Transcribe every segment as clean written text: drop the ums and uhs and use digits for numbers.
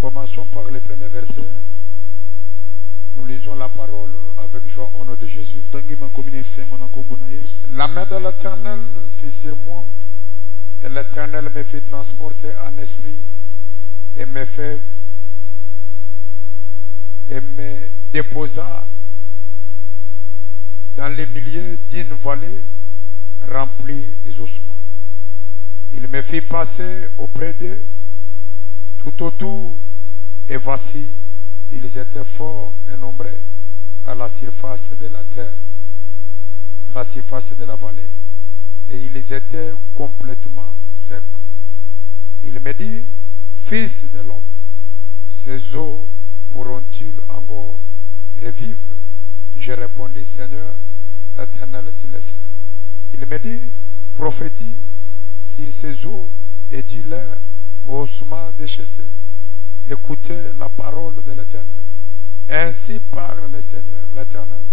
Commençons par le premier verset. Nous lisons la parole avec joie au nom de Jésus. La main de l'Éternel fut sur moi, et l'Éternel me fit transporter en esprit et me déposa dans le milieu d'une vallée remplie des ossements. Il me fit passer auprès d'eux tout autour, et voici, ils étaient fort et nombreux à la surface de la terre, à la surface de la vallée, et ils étaient complètement secs. Il me dit, fils de l'homme, ces eaux pourront-ils encore revivre? Je répondis, Seigneur, l'Éternel, tu le sais. Il me dit, prophétise sur ces eaux et dis-leur, ossements déchaissés, écoutez la parole de l'Éternel. Ainsi parle le Seigneur, l'Éternel,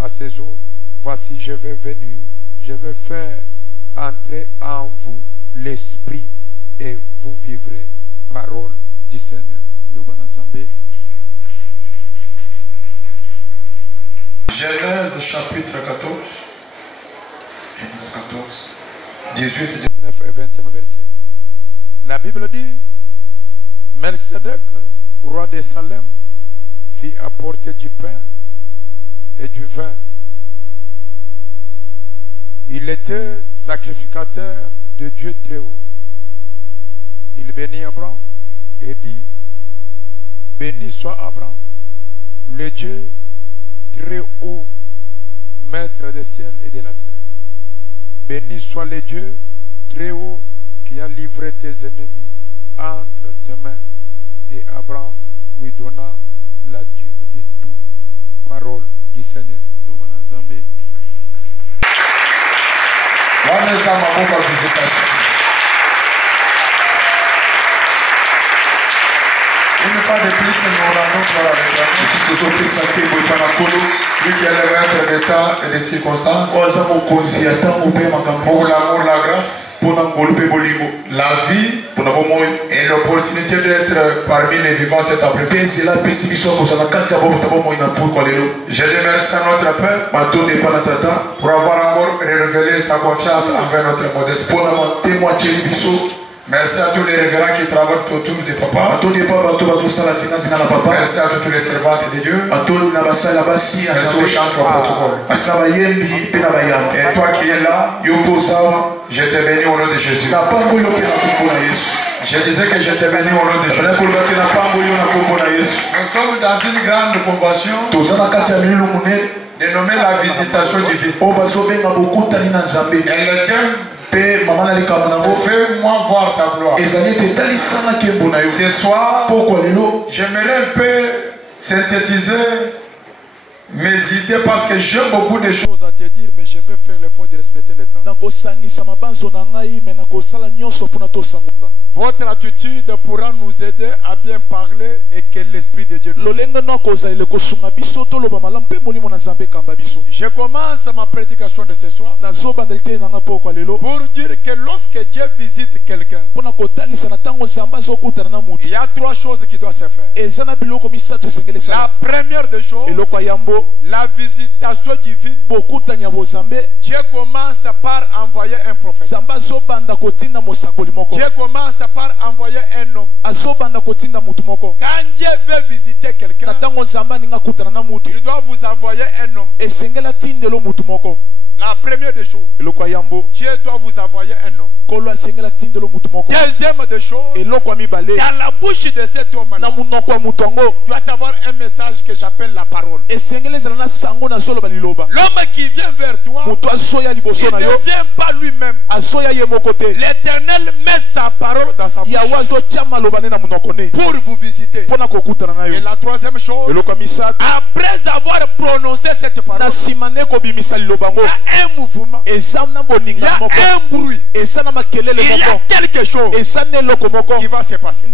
à ces eaux. Voici, je vais venir, je vais faire entrer en vous l'esprit et vous vivrez. Parole du Seigneur. Genèse chapitre 14. Genèse 14. 18, 19 et 21 versets. La Bible dit, Melchizedek, roi de Salem, fit apporter du pain et du vin. Il était sacrificateur de Dieu très haut. Il bénit Abraham et dit, béni soit Abraham, le Dieu très haut, maître des ciels et de la terre. Béni soit le Dieu très haut qui a livré tes ennemis entre tes mains. Et Abraham lui donna la dîme de tout. Parole du Seigneur. Une fois de plus, nous rendons gloire à l'Éternel. Lui qui est le maître des temps et des circonstances. Pour l'amour, la grâce, la vie et l'opportunité d'être parmi les vivants cet après-midi. Je remercie notre Père pour avoir encore révélé sa confiance envers notre modeste. Merci à tous les révérends qui travaillent autour de papa. Merci à tous les servantes de Dieu. Merci aux chants au protocole. Et toi qui es là, je te bénis au nom de Jésus. Je disais que je te bénis au nom de Jésus. Nous sommes dans une grande convention dénommée la visitation divine. Et le thème, fais-moi voir ta gloire. Ce soir, j'aimerais un peu synthétiser mes idées parce que j'ai beaucoup de choses à te dire, mais je vais faire l'effort de respecter le temps. Votre attitude pourra nous aider à bien parler et que l'Esprit de Dieu nous aide. Je commence ma prédication de ce soir pour dire que lorsque Dieu visite quelqu'un, il y a trois choses qui doivent se faire. La première des choses, la visitation divine. Dieu commence par envoyer un prophète. Dieu commence par envoyer un homme. Quand Dieu veut visiter quelqu'un, il doit vous envoyer un homme. La première des choses, Dieu doit vous envoyer un homme. Deuxième des choses, dans la bouche de cet homme doit avoir un message que j'appelle la parole. L'homme qui vient vers toi, il ne vient pas lui-même. L'Éternel met sa parole dans sa bouche pour vous visiter. Et la troisième chose, après avoir prononcé cette parole, il y a un mouvement, il y a un bruit, il y a quelque chose qui va se passer.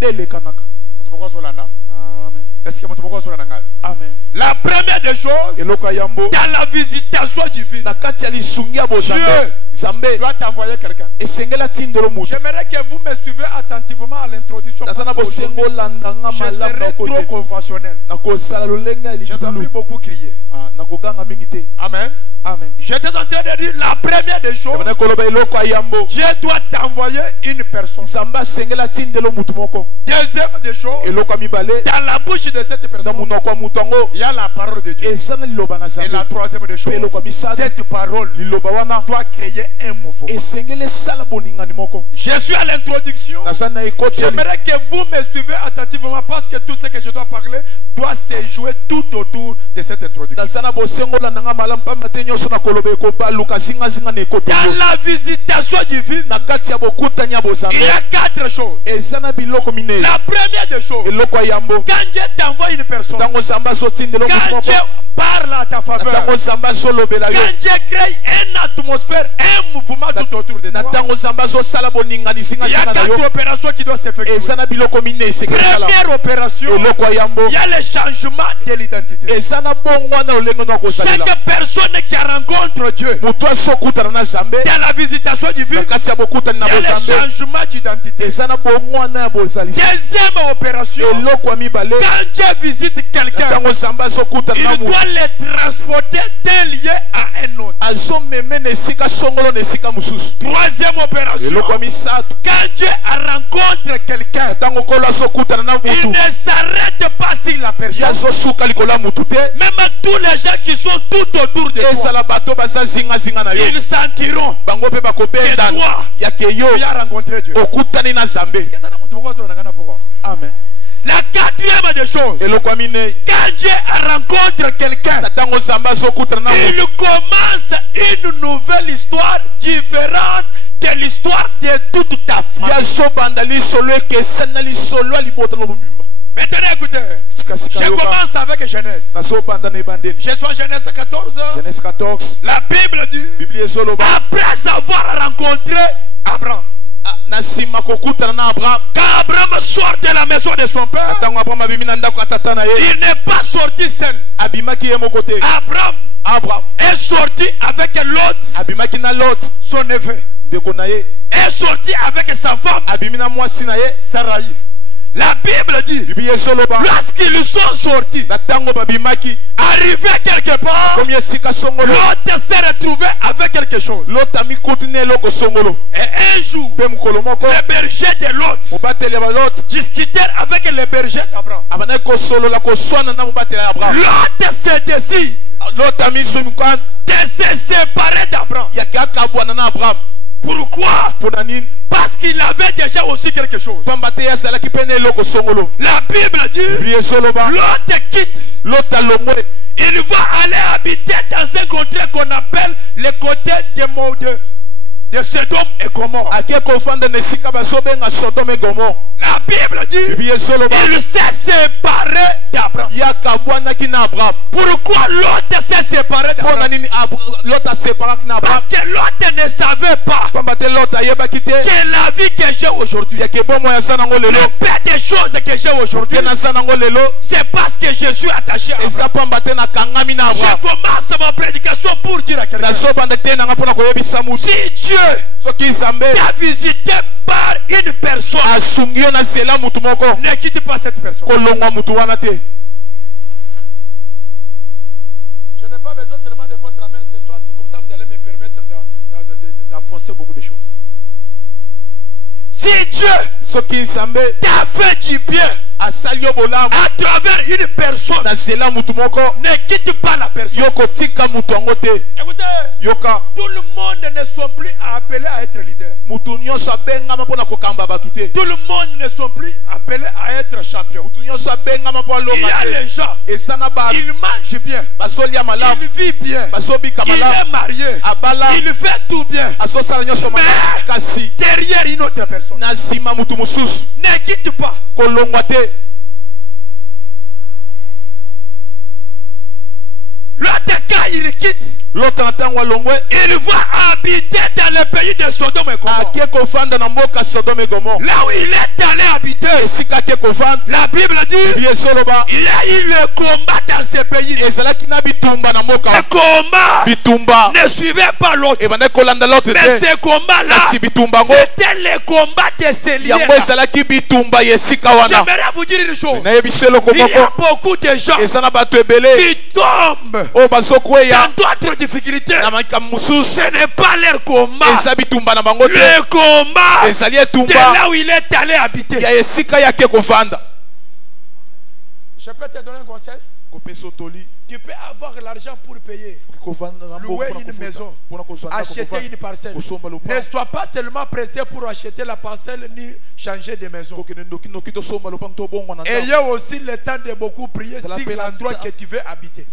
Est-ce que Amen. La première des choses, dans la visitation divine, Dieu doit t'envoyer quelqu'un. J'aimerais que vous me suivez attentivement à l'introduction. Je serai trop conventionnel. Je ne vais plus beaucoup crier. Amen. Amen. J'étais en train de dire la première des choses. Dieu doit t'envoyer une personne. Deuxième des choses, dans la bouche de cette personne, il y a la parole de Dieu. Et la troisième des choses, cette parole doit créer un mouvement. Je suis à l'introduction. J'aimerais que vous me suivez attentivement parce que tout ce que je dois parler doit se jouer tout autour de cette introduction. Dans la visitation divine, il y a 4 choses. La première des choses, quand Dieu t'envoie une personne, quand Dieu parle à ta faveur, quand Dieu crée une atmosphère, un mouvement tout autour de toi, il y a 4 opérations qui doivent s'effectuer. Première opération, il y a le changement de l'identité. Chaque personne qui rencontre Dieu dans la visitation divine, il y a le changement d'identité. Deuxième opération, quand Dieu visite quelqu'un, il doit le transporter d'un lieu à un autre. Troisième opération, quand Dieu rencontre quelqu'un, il ne s'arrête pas sur la personne. Même tous les gens qui sont tout autour de toi, ils sentiront que toi, tu as rencontré Dieu. Amen. La quatrième des choses, quand Dieu rencontre quelqu'un, il commence une nouvelle histoire différente de l'histoire de toute ta famille. Maintenant écoutez, je commence avec Genèse. Je suis en Genèse 14. La Bible dit, après avoir rencontré Abraham, quand Abraham sort de la maison de son père, il n'est pas sorti seul. Abraham est sorti avec l'autre, son neveu, est sorti avec sa femme, Sarai. La Bible dit, lorsqu'ils sont sortis, arrivé quelque part, l'autre s'est retrouvé avec quelque chose. Et un jour, les bergers de l'autre discutèrent avec les bergers d'Abraham. L'autre se décide de se séparer d'Abraham. Pourquoi? Parce qu'il avait déjà aussi quelque chose. La Bible dit, l'autre quitte. Il va aller habiter dans un contrée qu'on appelle le côté de Sodome et Gomorrhe. La Bible dit, il s'est séparé d'Abraham. Pourquoi l'autre s'est séparé d'Abraham? Parce que l'autre ne savait pas que la vie que j'ai aujourd'hui, le peu des choses que j'ai aujourd'hui, c'est parce que je suis attaché à Abraham. Je commence ma prédication pour dire à quelqu'un, si Dieu t'a visité par une personne, ne quitte pas cette personne. Je n'ai pas besoin seulement de votre amen ce soir, c'est comme ça que vous allez me permettre d'enfoncer beaucoup de choses. Si Dieu t'a fait du bien à travers une personne, ne quitte pas la personne. Écoutez, tout le monde ne sont plus appelés à être leader. Tout le monde ne sont plus appelés à être champion. Il y a les gens, ils mangent bien, ils vivent bien, il est marié, il fait tout bien, mais derrière une autre personne, ne quitte pas. L'autre, quand il quitte, Il va habiter dans le pays de Sodome et Gomorrhe. Là où il est allé habiter, la Bible dit il y a eu le combat dans ce pays. Le combat ne suivait pas l'autre. Mais ce combat-là, c'était le combat de ces liens. J'aimerais vous dire une chose. Il y a beaucoup de gens qui tombent dans d'autres difficultés. Ce n'est pas leur combat. Le combat, c'est là où il est allé habiter. Je peux te donner un conseil. Tu peux avoir l'argent pour payer, louer une maison, acheter une parcelle. Ne sois pas seulement pressé pour acheter la parcelle ni changer de maison. Ayez aussi le temps de beaucoup prier sur l'endroit que tu veux habiter.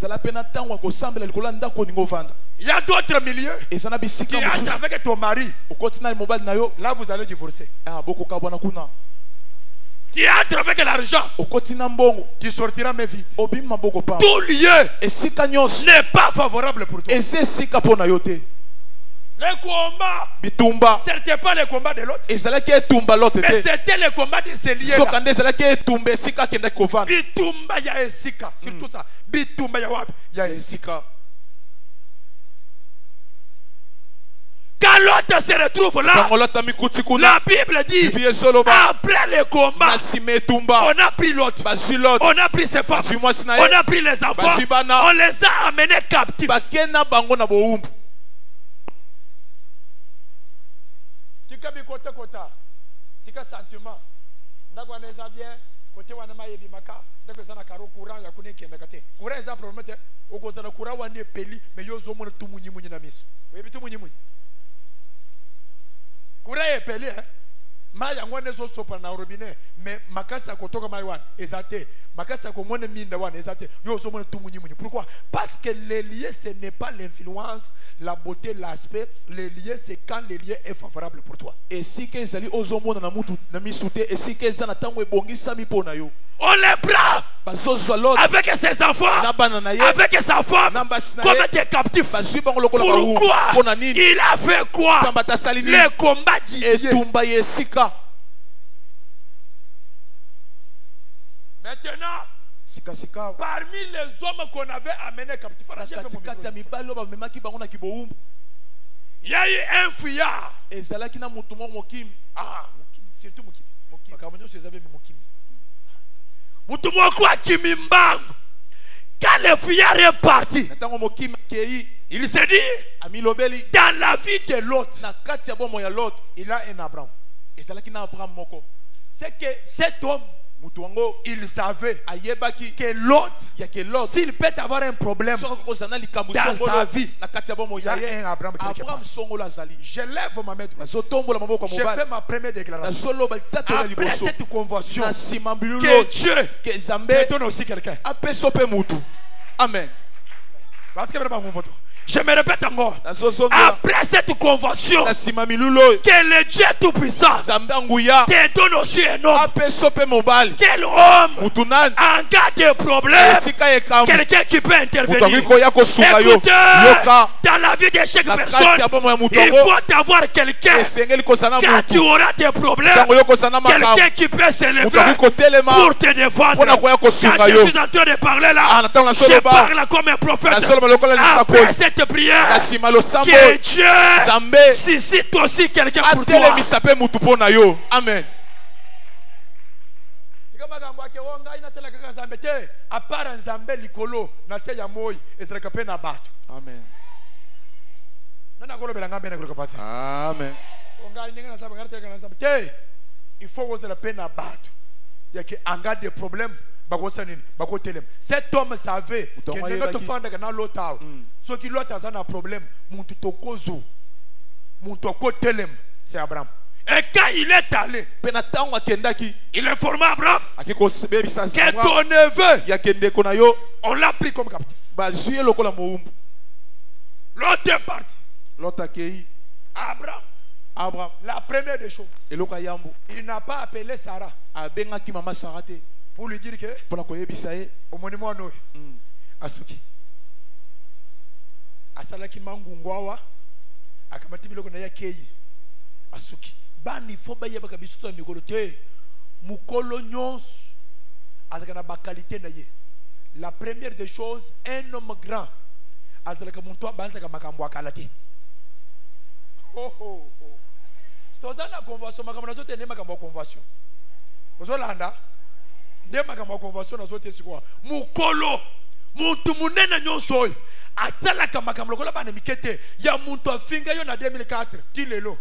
Il y a d'autres milieux qui entrent avec ton mari. Là, vous allez divorcer. Tu entres avec l'argent, tu sortiras mais vite. Tout lieu n'est pas favorable pour toi. Le combat, ce n'était pas le combat de l'autre, mais c'était le combat de ces lieux-là. Bitumba ya esika, surtout ça. Bitumba ya esika. Quand l'autre se retrouve là, la Bible dit après le combat, on a pris l'autre, on a pris ses femmes, on a pris les enfants, on les a amenés captifs. Tika bi kota kota, tika sentiment. Ndakwa neza bien, kote wana mayebi maka, ndakwa zana karo courant ya kune kende kate. Courant eza problème te, okozana courant wane peli, mais yo zo mona tumunyi munyi na miso. Webi tumunyi munyi. Courant est peli hein. Maya ngwane zo sopa na robinet, mais makasa kotoka maïwan ezate. Makasa ko mona minda wan ezate. Yo zo mona tumunyi munyi. Pourquoi? Parce que le lieu ce n'est pas l'influence, la beauté, l'aspect. Le lieu c'est quand le lieu est favorable pour toi. Et si que ezali ozomona na mutu na misute, et si que ezana tango ebongisa mi pona yo. On les prend avec ses enfants, avec sa femme, comme des captifs. Pourquoi? Il a fait quoi? Le combat d'hier. Maintenant, parmi les hommes qu'on avait amenés captifs, il y a eu un fuyard. Ah, surtout Mokim. Quand le fuyard est parti, il s'est dit dans la vie de l'autre, il a un Abraham. C'est que cet homme, il savait que l'autre, s'il peut avoir un problème dans sa vie, il y a un Abraham qui est. Je lève ma main. Je fais ma première déclaration. Après cette convention, que Dieu te donne aussi quelqu'un. Amen. Je me répète encore. Après cette convention, que le Dieu Tout-Puissant te donne aussi un homme. Quel homme en cas de problème, quelqu'un qui peut intervenir. Écoutez, dans la vie de chaque personne, il faut avoir quelqu'un quand tu auras des problèmes, quelqu'un qui peut se lever pour te défendre. Quand je suis en train de parler là, je parle comme un prophète. Après cette prière, que Dieu suscite aussi quelqu'un pour toi. Amen. Amen. Il faut oser la peine à battre. Il y a des problèmes. Cet homme savait que notre femme dans l'autre, ce qui l'autre a un problème, c'est Abraham. Et quand il est allé, il informa Abraham que ton neveu, on l'a pris comme captif. L'autre est parti. Abraham, la première des choses, il n'a pas appelé Sarah pour lui dire que au monument Asuki. asalaki mangungwawa akamati biloko na ya kei asuki bani fo bayeba kabisa to mikolo te mukolo nyonso azalaka na ba qualité na ye. La première des choses, un homme grand azalaka muntu abanzaka makambo akala te. Stoza na convention makambo na zote ne makambo convention. Ozolanda nde makambo convention na zote sikwa mukolo muntu munene nyonso oyo atalaka makambo lokola bana mikete ya muntu afinga yo na 2004 kilelo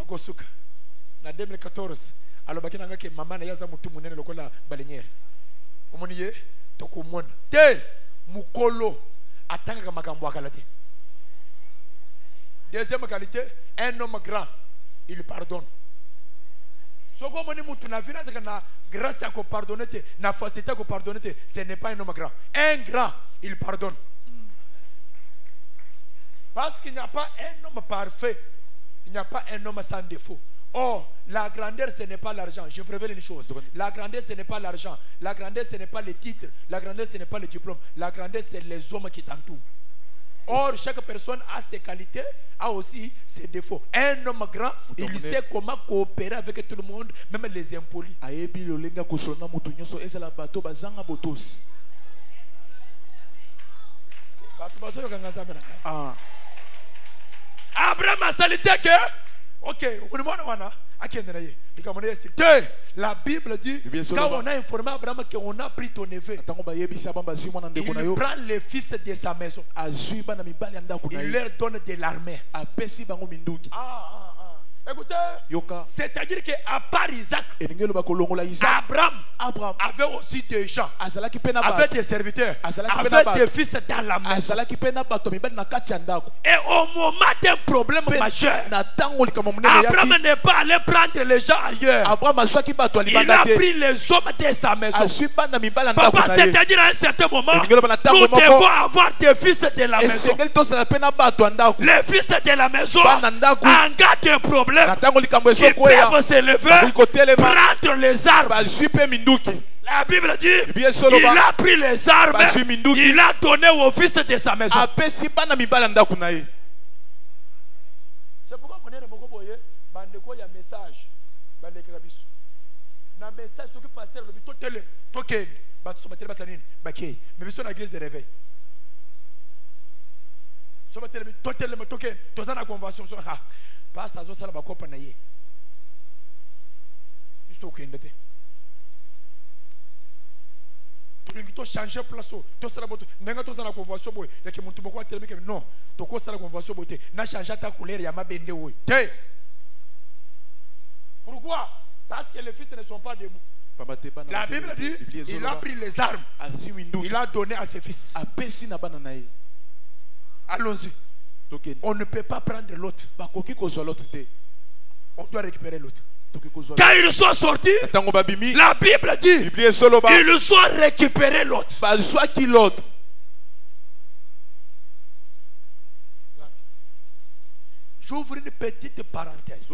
akosuka na 2014 alobaki nanga ke mama na yaza mutu munene lokola balenyere omoni ye tokomona te mukolo atanga makambo akala te. Deuxième qualité, un homme grand il pardonne. Soko moni mutu na vina zaka na grâce à ko pardonner te na facilité à ko pardonner te, ce n'est pas un homme grand. Un grand il pardonne. Parce qu'il n'y a pas un homme parfait, il n'y a pas un homme sans défaut. Or, la grandeur ce n'est pas l'argent. Je vous révèle une chose. La grandeur ce n'est pas l'argent. La grandeur ce n'est pas les titres. La grandeur ce n'est pas le diplôme. La grandeur c'est les hommes qui t'entourent. Or, chaque personne a ses qualités, a aussi ses défauts. Un homme grand, il sait comment coopérer avec tout le monde, même les impolis. Abraham a salité que, ok, la Bible dit, quand on a informé Abraham qu'on a pris ton neveu, il prend les fils de sa maison, il leur donne de l'armée. Écoutez, c'est-à-dire qu'à part Isaac, Abraham avait aussi des gens, avait des serviteurs, avait des fils dans la maison. Et au moment d'un problème majeur, Abraham n'est pas allé prendre les gens ailleurs. Il a pris les hommes de sa maison. Papa, c'est-à-dire à un certain moment, nous devons avoir des fils de la maison. Les fils de la maison, en cas de problème, ils peuvent se lever, prendre les armes. La Bible dit, il a pris les armes, il a donné aux fils de sa maison. C'est pourquoi on est il y a un message. Dans le message, ce que le pasteur le dit, token, mais ils sont dans l'église de réveil. Pasteur, ça va pas naïe. Juste au Kende. Tu changer place. Tu ça la moto. Nenga tu ça la convention boy. Il y a que mon tout beaucoup tellement que non. Tu quoi ça la convention boy. Na changer ta couleur ya ma bende boy. Pourquoi? Parce que les fils ne sont pas debout. La Bible dit, il a pris les armes. Il a donné à ses fils. Allons-y. On ne peut pas prendre l'autre. On doit récupérer l'autre. Quand ils sont sortis, la Bible dit, ils sont récupérés l'autre. J'ouvre une petite parenthèse.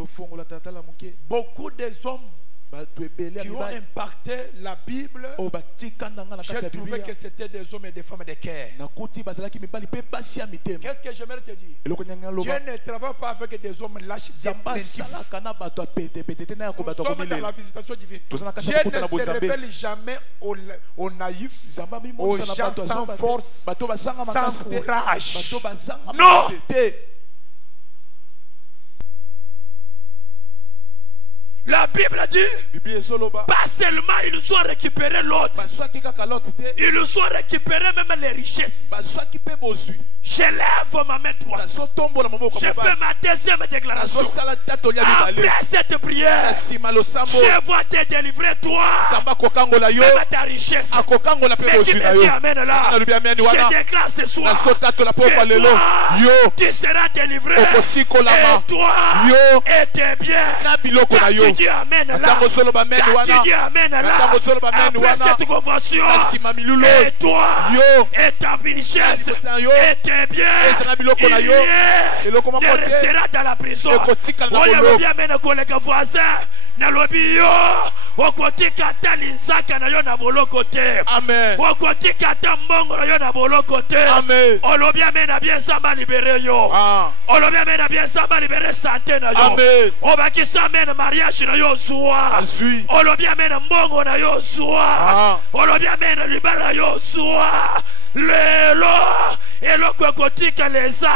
Beaucoup des hommes qui ont impacté la Bible, j'ai trouvé que c'était des hommes et des femmes de cœur. Qu'est-ce que j'aimerais te dire? Dieu ne travaille pas avec des hommes lâches. Nous sommes dans la visitation divine. Dieu ne se révèle jamais aux naïfs, aux gens sans force, sans courage. Non! La Bible dit, pas seulement ils sont récupérés l'autre, ils sont récupérés même les richesses. J'élève ma main droite. Je fais ma deuxième déclaration. Après cette prière, je vais te délivrer toi, même ta richesse. Mais qui me dit amen là? Je déclare ce soir que toi, tu seras délivré. Et toi, et tes biens. Tu dis amen là. Tu dis amen là. Après cette convention, et toi, et ta richesse, et tes bien, il restera dans la prison. On y a bien mes collègues voisins. Nalobio, Okotika ta linsaka na yo na boloko te. Amen. Okotika ta mbongo na yo na boloko te. Amen. Olobi amen na bien samba libéré yo. Olobi amen na bien samba libéré santé na yo. Amen. Obaki amen mariage na yo soa. Olobi amen mbongo na yo soa. Olobi amen libéré na yo soa. Lelo eloko ekotika leza.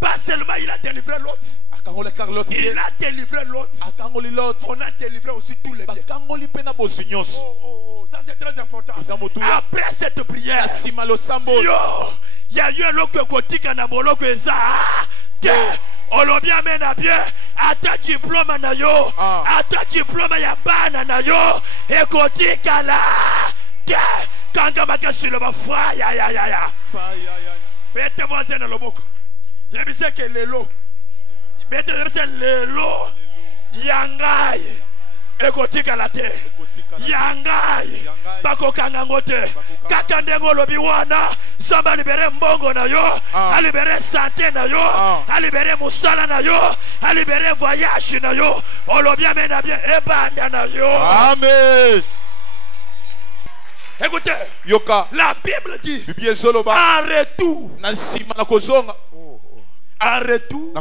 Pas seulement il a délivré l'autre. Il a délivré l'autre. On a délivré aussi tous les biens. Ça c'est très important. Après cette prière, il y a eu un autre côté qui a boloko eza. Olobi amen na bien. Ata diplôme na yo. Ata diplôme ya bana na yo. Ekoti kala. Kanga maka sur le bafwa ya. Bete voisin na loboko. Yebise ke lelo. Bete yebise lelo. Yangai. Ekotika la te. Yangai. Bako kangango te. Kakandengo lobi wana. Samba libere mbongo na yo. A libere santé na yo. A libere musala na yo. A libere voyage na yo. Olobi amen na bien. Ebanda na yo. Amen. Écoutez. Yoka. La Bible dit. En retour. En retour,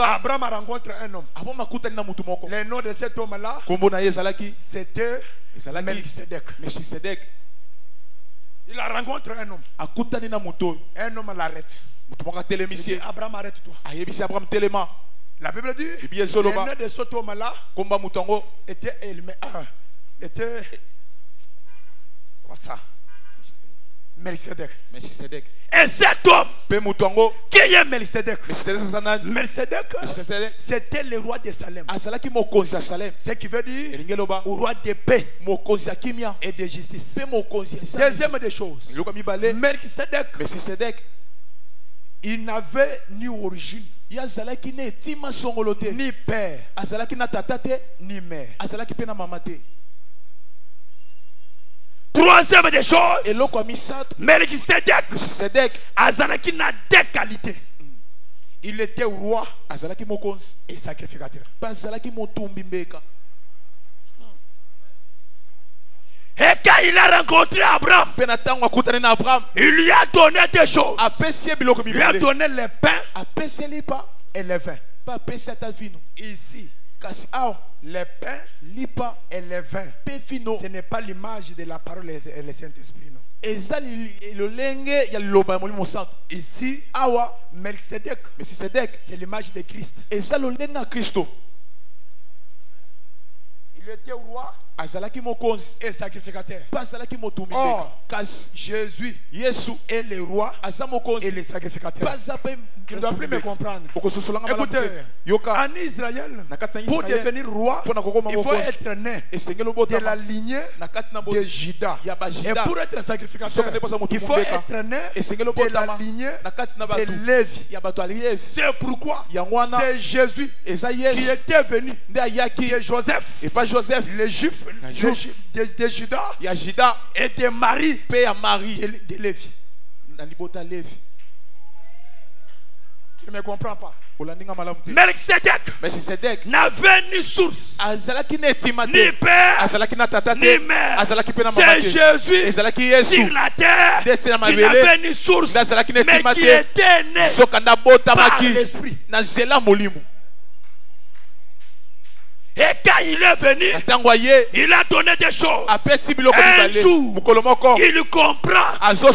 Abraham a rencontré un homme. Le nom de cet homme-là, c'était Melchisedec. Il a rencontré un homme. Un homme l'arrête. Il dit, Abraham, arrête-toi. La Bible dit, le nom de cet homme-là était quoi ça? Melchisedec. Et cet homme qui est Melchisedec, c'était le roi de Salem. Ce qui veut dire au roi de paix et de justice. Deuxième des choses, Melchisedec, il n'avait ni origine, ni père, ni mère. Troisième des choses, Melchisedec azalaki na deux qualités. Il était roi et sacrificateur. Et quand il a rencontré Abraham, il lui a donné des choses. Il lui a donné le pain et le vin. Ici, le pain et le vin, ce n'est pas l'image de la parole et le Saint-Esprit, non. Ici, Melchisedec, c'est l'image de Christ. Il était roi et sacrificateur. Or, Jésus est le roi et le sacrificateur. Tu ne dois plus me comprendre. Écoutez, en Israël, pour devenir roi, il faut être né de la lignée de Juda. Et pour être sacrificateur, il faut être né de la lignée de Lévi. C'est pourquoi c'est Jésus qui était venu de Joseph, les Juifs de Juda et de Marie de Lévi. Tu ne me comprends pas. Melchisedec n'avait ni source, ni père, ni mère. C'est Jésus sur la terre qui n'avait ni source, mais qui était né par l'Esprit. Et quand il est venu, il a donné des choses. Un jour, il comprend qu'avant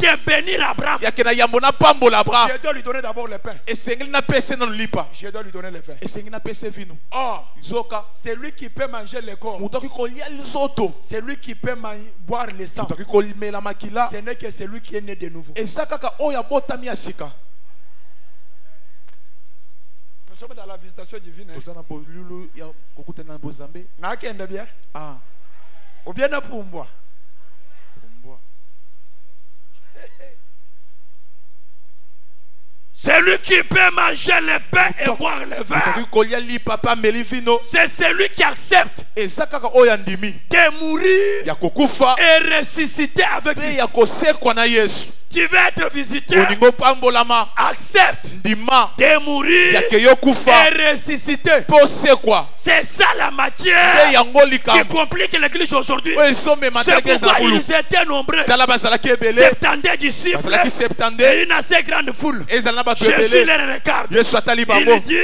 de bénir Abraham, je dois lui donner d'abord le pain. Je dois lui donner le vin. Or, c'est lui qui peut manger le corps. C'est lui qui peut boire le sang. Ce n'est que celui qui est né de nouveau. Nous sommes dans la visitation divine. Ou bien pour moi. C'est lui qui peut manger le pain et boire le vin. C'est celui qui accepte de mourir et ressusciter avec lui. Tu vas être visité. Accepte de mourir et ressusciter. C'est ça la matière qui complique l'église aujourd'hui. C'est pourquoi ils étaient nombreux. 70 disciples et une assez grande foule. Jésus les regarde. Il dit,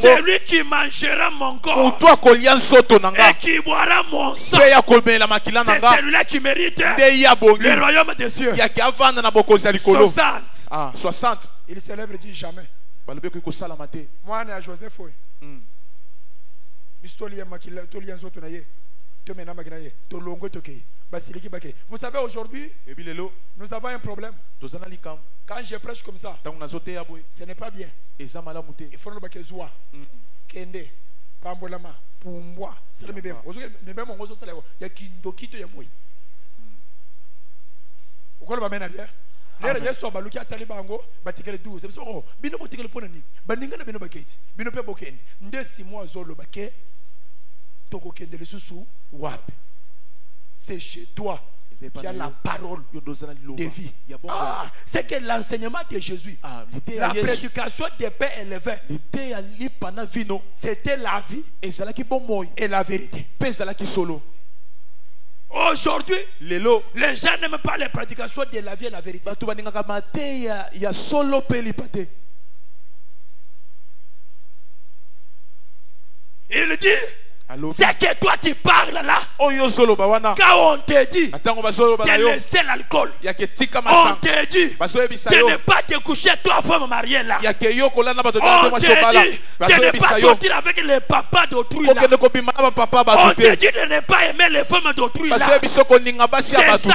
celui qui mangera mon corps et qui boira mon sang, c'est celui-là qui mérite le royaume des cieux. 60. Il se lève et dit jamais. Moi, je suis Joseph. Vous savez, aujourd'hui, nous avons un problème. Quand je prêche comme ça, ce n'est pas bien. Il faut le baquer zoa, kende, pambolama, pumbwa. C'est le même. Même on il y a kindokito ya moi. Vous comprenez bien? Les gens sont baluki atali bango, batikele 12. C'est oh, bino botikele ponani. Baninga na bino baketi. Bino pe bokende. Ndesi moi zolo bake. Toko kende le susu wapi. C'est chez toi qu'il y a la parole de vie. C'est que l'enseignement de Jésus, la prédication des pères élevés, c'était la vie et la vérité. Aujourd'hui, les gens n'aiment pas les prédications de la vie et la vérité. Il dit, c'est que toi tu parles là. Quand on te dit de laisser l'alcool, on te dit de ne pas te coucher toi femme mariée là. On te dit de ne pas sortir avec les papas d'autrui là. On te dit de ne pas aimer les femmes d'autrui là. C'est ça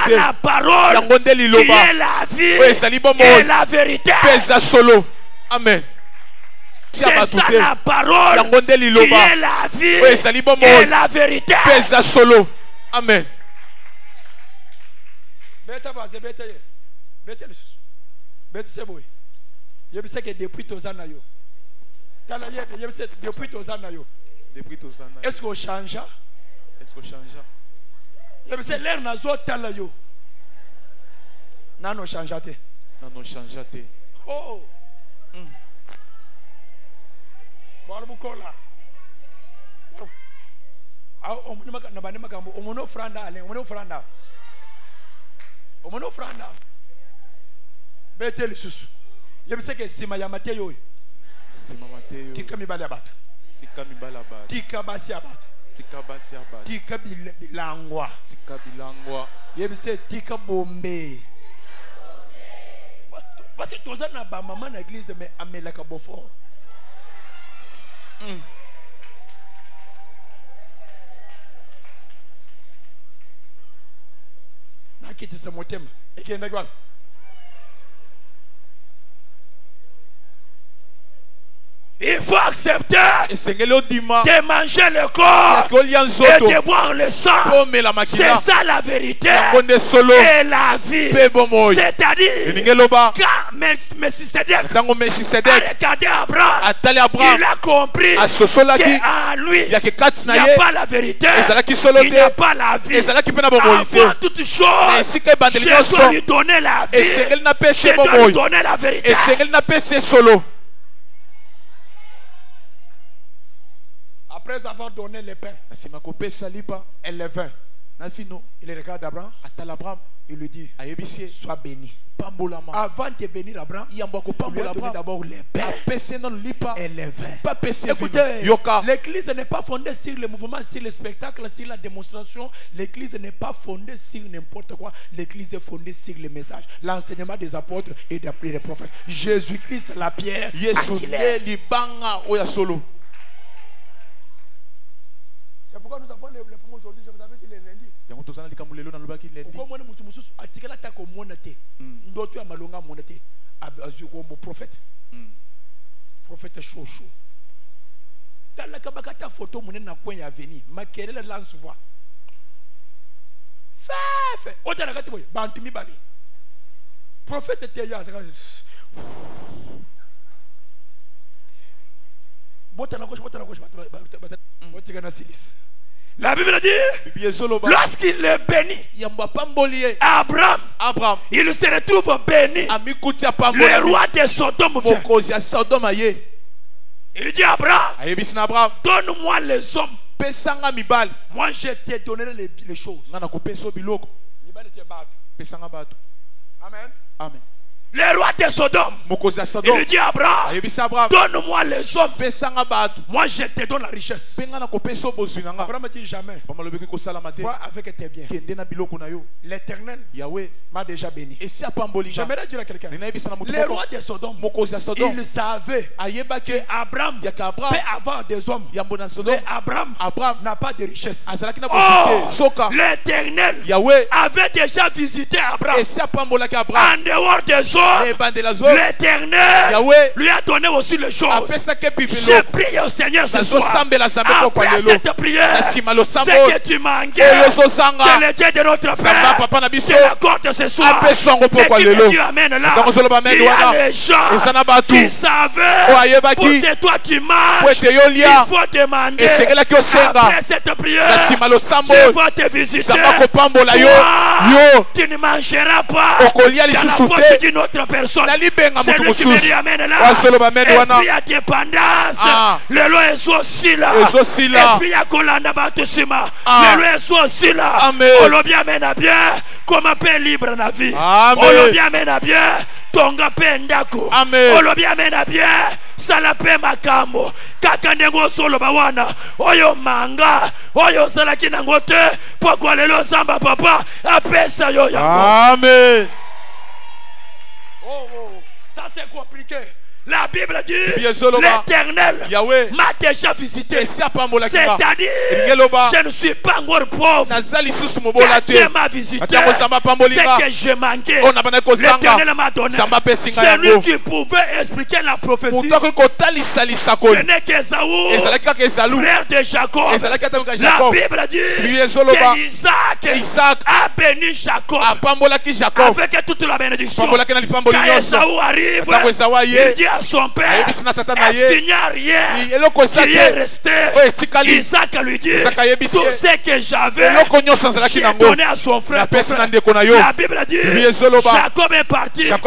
la parole qui est la vie et la vérité. Amen. C'est ça la parole qui est la vie et la vérité. Amen. Est-ce qu'on change? L'air n'a pas yo. Non, change. Oh. Barbukola. Omono franda. Bete le susu. Yebise ke sima ya Mateyo. Tika mibali abatu. Tika basi abatu. Tika bilangwa. Yebise tika bombe. Parce que tous na ba maman na église mais amelaka bofo. Nakiti sa motema ekenda kwa il faut accepter de manger le corps et de boire le sang. C'est ça la vérité et la vie. C'est-à-dire quand Melchisedec a regardé Abraham, il a compris qu'à lui il n'y a pas la vérité, il n'y a pas la vie. Avant toute chose, je dois lui donner la vie, je dois lui donner la vérité. Après avoir donné le pain et le vin, il regarde Abraham, il lui dit, sois béni. Avant de bénir Abraham, il lui a donné d'abord le pain et le vin. Écoutez, l'église n'est pas fondée sur le mouvement, sur le spectacle, sur la démonstration. L'église n'est pas fondée sur n'importe quoi. L'église est fondée sur le message, l'enseignement des apôtres et des prophètes. Jésus-Christ, la pierre angulaire. C'est pourquoi nous avons les pommes aujourd'hui. Je vous avais dit les lundis. Prophète Chouchou. Dans la kabakata photo, mon na coin ya veni. Makerele lance voix. Fait. O tala kati boy. Bantumi bali. Prophète Teya. Bota na gauche. Bota na silis. La Bible dit, lorsqu'il est béni, Abraham, il se retrouve béni. Le roi de Sodome vient. Il dit Abraham, donne-moi les hommes. Moi je te donnerai les choses. Amen. Amen. Le roi de Sodome, il dit Abraham, donne-moi les hommes. Moi je te donne la richesse. Abraham dit jamais. Vois avec tes biens. L'Éternel m'a déjà béni. J'aimerais dire à quelqu'un, les rois de Sodome, ils savaient qu'Abraham peut avoir des hommes. Mais Abraham n'a pas de richesse. Oh, l'Éternel avait déjà visité Abraham. En dehors des hommes, l'Éternel lui a donné aussi les choses. Je prie au Seigneur ce soir. Après cette prière, ce que tu manquais, que le Dieu de notre Père te l'accorde ce soir. Et que tu amènes là. Il y a les gens qui savaient pour que toi tu manges, il faut demander. Après cette prière, je vais te visiter. Toi, tu ne mangeras pas dans la poche d'une autre personne. Celui qui me dit amène là. Esprit à dépendance. Le loi est aussi là. Esprit à Kolanda Batusima. Le loi est aussi là. Olobi amène à bien. Comme appel libre na vie. Olobi amène à bien. Tonga pendako. Olobi amène à bien. Salape makambo. Kakandengo solo bawana. Oyo manga. Oyo salaki nangote. Pourquoi lelo samba papa. Apesa yo yango. Amen. Oh, ça c'est compliqué. La Bible dit l'Éternel m'a déjà visité. C'est-à-dire, je ne suis pas encore pauvre. Dieu m'a visité. C'est que je manquais. L'Éternel m'a donné. C'est lui qui pouvait expliquer la prophétie. Ce n'est qu'Ésaü, frère de Jacob. La Bible dit qu'Isaac a béni Jacob avec toute la bénédiction. Quand Ésaü arrive, il dit à son père, est-ce qu'il n'y a rien qui est resté? Isaac lui dit, tout ce que j'avais, j'ai donné à son frère. La Bible dit, Jacob est parti, il a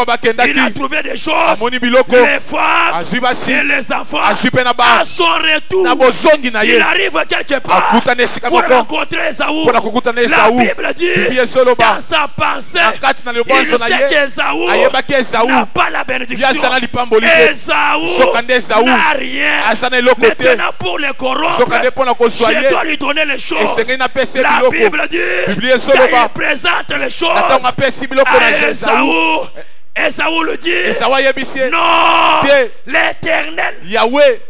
trouvé des choses, les femmes et les enfants. À son retour, il arrive quelque part pour rencontrer Ésaü. La Bible dit, dans sa pensée, il sait qu'Ésaü n'a pas la bénédiction. Ésaü n'a rien. Maintenant pour les corrompre, je dois lui donner les choses. La Bible dit quand il présente les choses à Ésaü, Ésaü le dit non, l'Éternel Yahweh.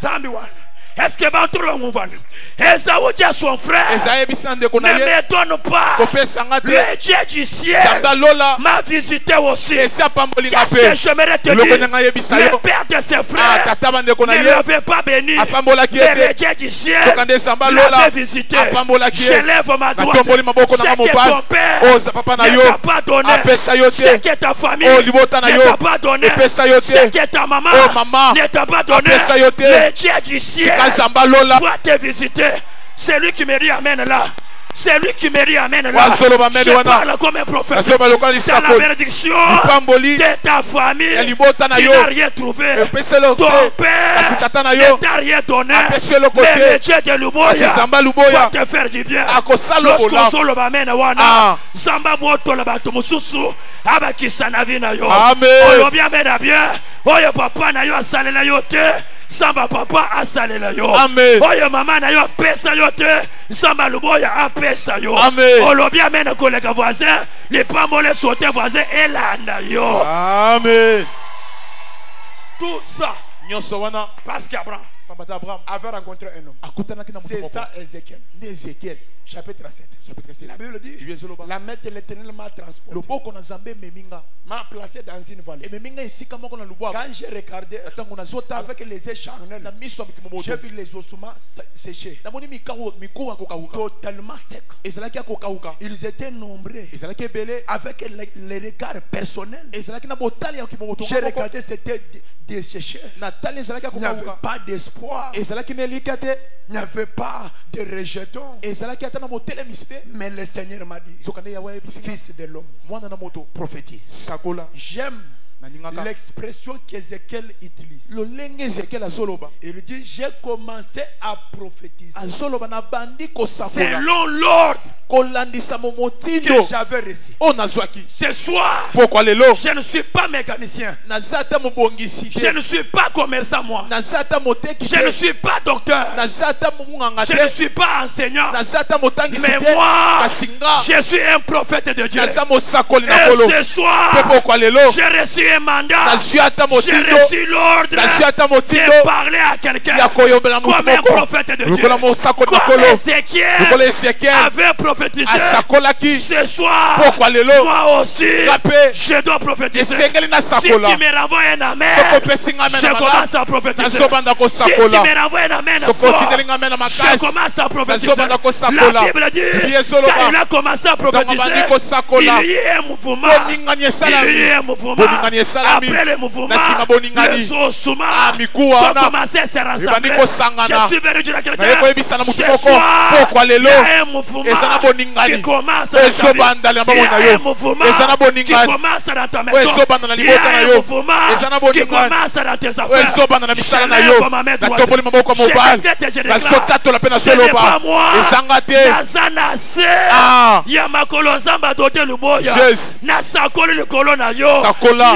Zambiwan. Est-ce que Ésaü dit à son frère, ne me donne pas, le Dieu du ciel m'a visité aussi. Qu'est-ce que j'aimerais te dire? Le père de ses frères ne l'avait pas béni, mais le Dieu du ciel l'avait visité. J'élève ma droite. C'est que ton père ne t'a pas donné, c'est que ta famille ne t'a pas donné, c'est que ta maman ne t'a pas donné. Le Dieu du ciel va te visiter. C'est lui qui me dit amen là. C'est lui qui me dit amen là. Je parle comme un prophète. C'est la bénédiction de ta famille qui n'a rien trouvé. Ton père ne t'a rien donné. Mais le Dieu de Luboya va te faire du bien. Lorsqu'on solo amen wana samba moto la bato mususu abakisa na vina yo. Oyo bien mena bien. Oyo papa na yo asalela yo te. Samba papa asalela yo. Oyo mama na yo apesa yo te. Samba luboya apesa yo. Olobi amena kolega voisin. Les pamole sauter voisin elanda yo. Amen. Tout ça parce qu'Abraham avait rencontré un homme. C'est ça Ézéchiel. chapitre 7. La Bible dit, la main de l'Éternel m'a transporté, m'a placé dans une vallée. Quand j'ai regardé avec les yeux charnels, j'ai vu les ossements séchés, totalement secs. Ils étaient nombreux avec les regards personnels. J'ai regardé, c'était desséché. Il n'y avait pas d'espoir. Il n'y avait pas de rejetons. Mais le Seigneur m'a dit, fils de l'homme, prophétise. J'aime l'expression qu'Ézéchiel utilise. Il dit, j'ai commencé à prophétiser selon l'ordre que j'avais reçu. Ce soir, je ne suis pas mécanicien. Je ne suis pas commerçant moi. Je ne suis pas docteur. Je ne suis pas enseignant. Mais moi, je suis un prophète de Dieu. Et ce soir, j'ai reçu un mandat. J'ai reçu l'ordre de parler à quelqu'un comme un prophète de Dieu. Comme Ézéchiel avait prophétisé. Ce soir, moi aussi, je dois prophétiser. Si tu me renvoies un amen, je commence à prophétiser. Si tu me renvoies un amen fort, je commence à prophétiser. La Bible dit, quand il a commencé à prophétiser, il y a eu un mouvement. Il y a eu un mouvement. Après le mouvement, les ossements ont commencé à se rassembler. Je suis venu dire à quelqu'un, ce soir, il y a un mouvement qui commence dans ta vie. Il y a un mouvement qui commence dans ta maison. Il y a un mouvement qui commence dans tes affaires. Je lève ma main droite. Je décrète et je déclare, ce n'est pas moi. Nazanase Yamakolo Zamba Dote Luboya Nasakoli Likolo na yo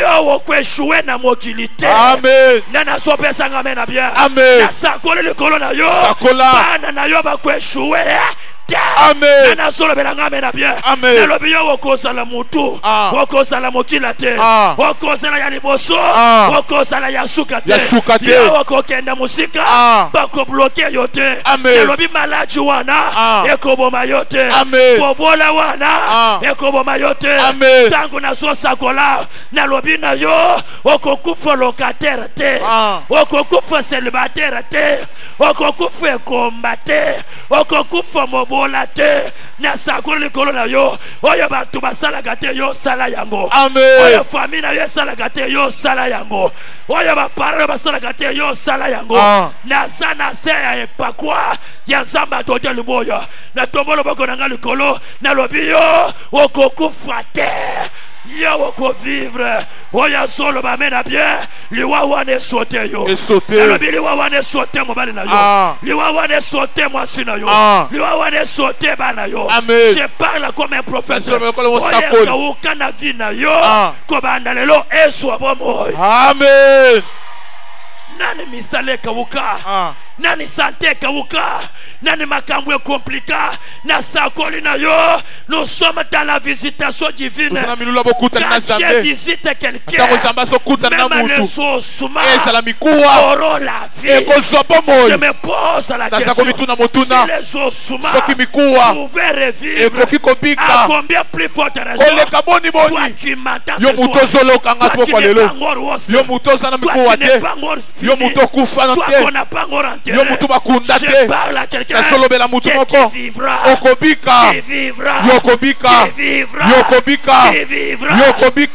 yo wokweshuwe na mokilite. Amen. Nana sope sanga mena bien. Amen. Nasakoli Likolo na yo bana na yo bakweshuwe. Amen. Nana solo belanga mena bien. Amen. Nalobi yo wokosala mutu wokosala mokila te wokosala ya liboso wokosala ya suka te yo wokokenda musika bakobloke yo te. Nalobi malaji wana ekoboma yo te. Bobola wana ekoboma yo te. Tangu na so sakola nalobi na yo okokufa locataire te okokufa célibataire te okokufa ekomba te okokufa mobola te na sakola likolo na yo oyo bantu basalaka te yo sala yango. Oyo famille na yo esalaka te yo sala yango. Oyo bapara basalaka te yo sala yango. Naza na se ya epakwa ya nzambe atote luboya na tombolo boko na nga likolo nalobi yo okokufa te yo woko vivre oya solo ba mena bien liwa wane sauter yo nalobi liwa wane sauter mobali na yo liwa wane sauter mwasi na yo liwa wane sauter bana yo. Je parle comme un prophète. Oya kauka na vie na yo kobanda lelo eswa bomoy. Amen. Nani misale kauka nani santé kauka nani makambo komplika na sakoli na yo. Nous sommes dans la visitation divine. Quand je visite quelqu'un, même les ossements auront la vie. Je me pose la question, si les ossements pouvaient revivre, à combien plus forte raison toi qui m'entends ce soir, toi qui n'es pas encore aussi, toi qui n'es pas encore fini, toi qu'on n'a pas encore enterré, je parle à quelqu'un qui vivra, qui vivra, qui vivra.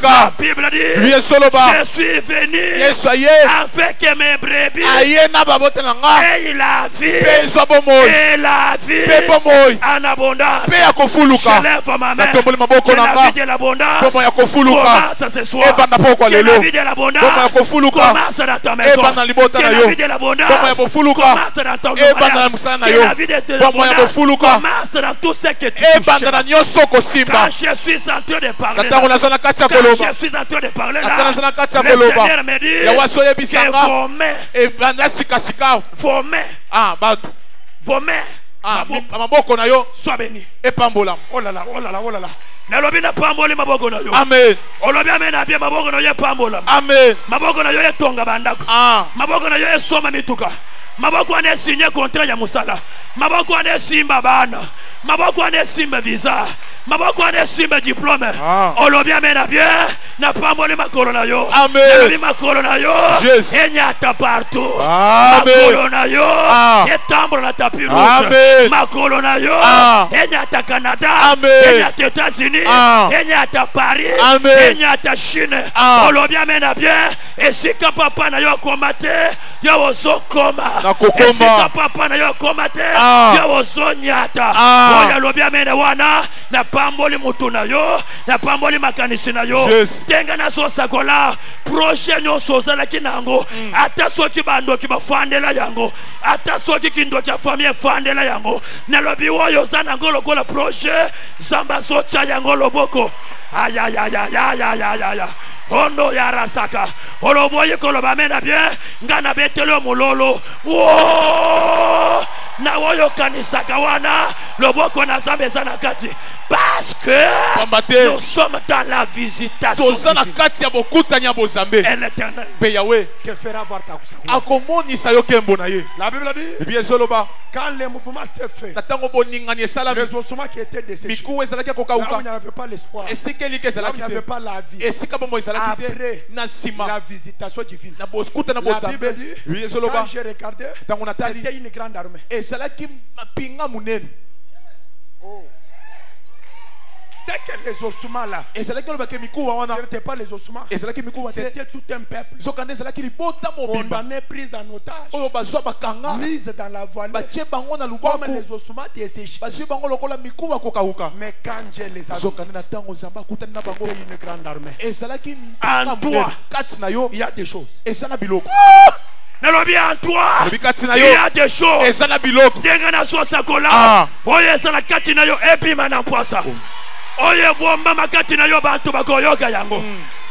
La Bible dit, je suis venu afin que mes brebis aient la vie et la vie en abondance. Je lève ma main, que la vie de l'abondance commence ce soir, que la vie de l'abondance commence dans ta maison, que la vie de l'abondance commence dans ton mariage, que la vie de l'abondance commence dans tout ce que tu touches. Quand je suis en train de parler là, le Seigneur me dit que vos mains soient bénies. Oh là là, oh là là, oh là là. Nalobi na pamboli maboko na yo. Amen. Olobi amena bia maboko na yo pambola. Amen. Maboko na yo etonga bandako. Maboko na yo esoma mituka. Maboko ane signé contrat ya musala. maboko ane simba bana, maboko ane simba visa, maboko ane simba diplôme. Olobi amena bien, na pamboli makolo na yo. Amen. Makolo na yo, enyata partout. Makolo na yo, etambo na tapis rouge. Makolo na yo, enyata Canada, enyata États-Unis, enyata Paris, enyata Chine. Olobi amena bien, et si papa na yo komate, yo ozo koma. Et si papa na yo komate, yo ozo nyata. Oya lobi amena wana, na pamboli mutu na yo, na pamboli makanisi na yo. Tenga na so sakola, projet nyo soza la kinango. Ata soki bando ki bafandela yango. Ata soki kindo kia famille fandela yango. Na lobi woyo sana ngolo kola projet, zamba socha yango loboko. Aya ya ya ya ya ya ya ya. Ondo ya rasaka. Oloboye koloba mena bien. Ngana betelo mololo. Woo! Na woyo kanisaka wana. Loboko na zambe sana kati. Parce que nous sommes dans la visitation. Et l'Éternel te fera voir ta couche. La Bible dit, quand le mouvement s'est fait, les ossements qui étaient desséchés, là où il n'y avait pas l'espoir, là où il n'y avait pas la vie, après la visitation divine, la Bible dit, quand j'ai regardé, c'était une grande armée. Oh. C'est que les ossements là, ce n'était pas les ossements, c'était tout un peuple. Condamné, pris en otage, mise dans la vallée, comme les ossements desséchés. Mais quand Dieu les a visités, c'était une grande armée. En toi, il y a des choses. En toi, il y a des choses. Dengana so sakola, oye sala katina yo epi manampoasa. Oye bomba makati na yo bantu bakoyoka yango.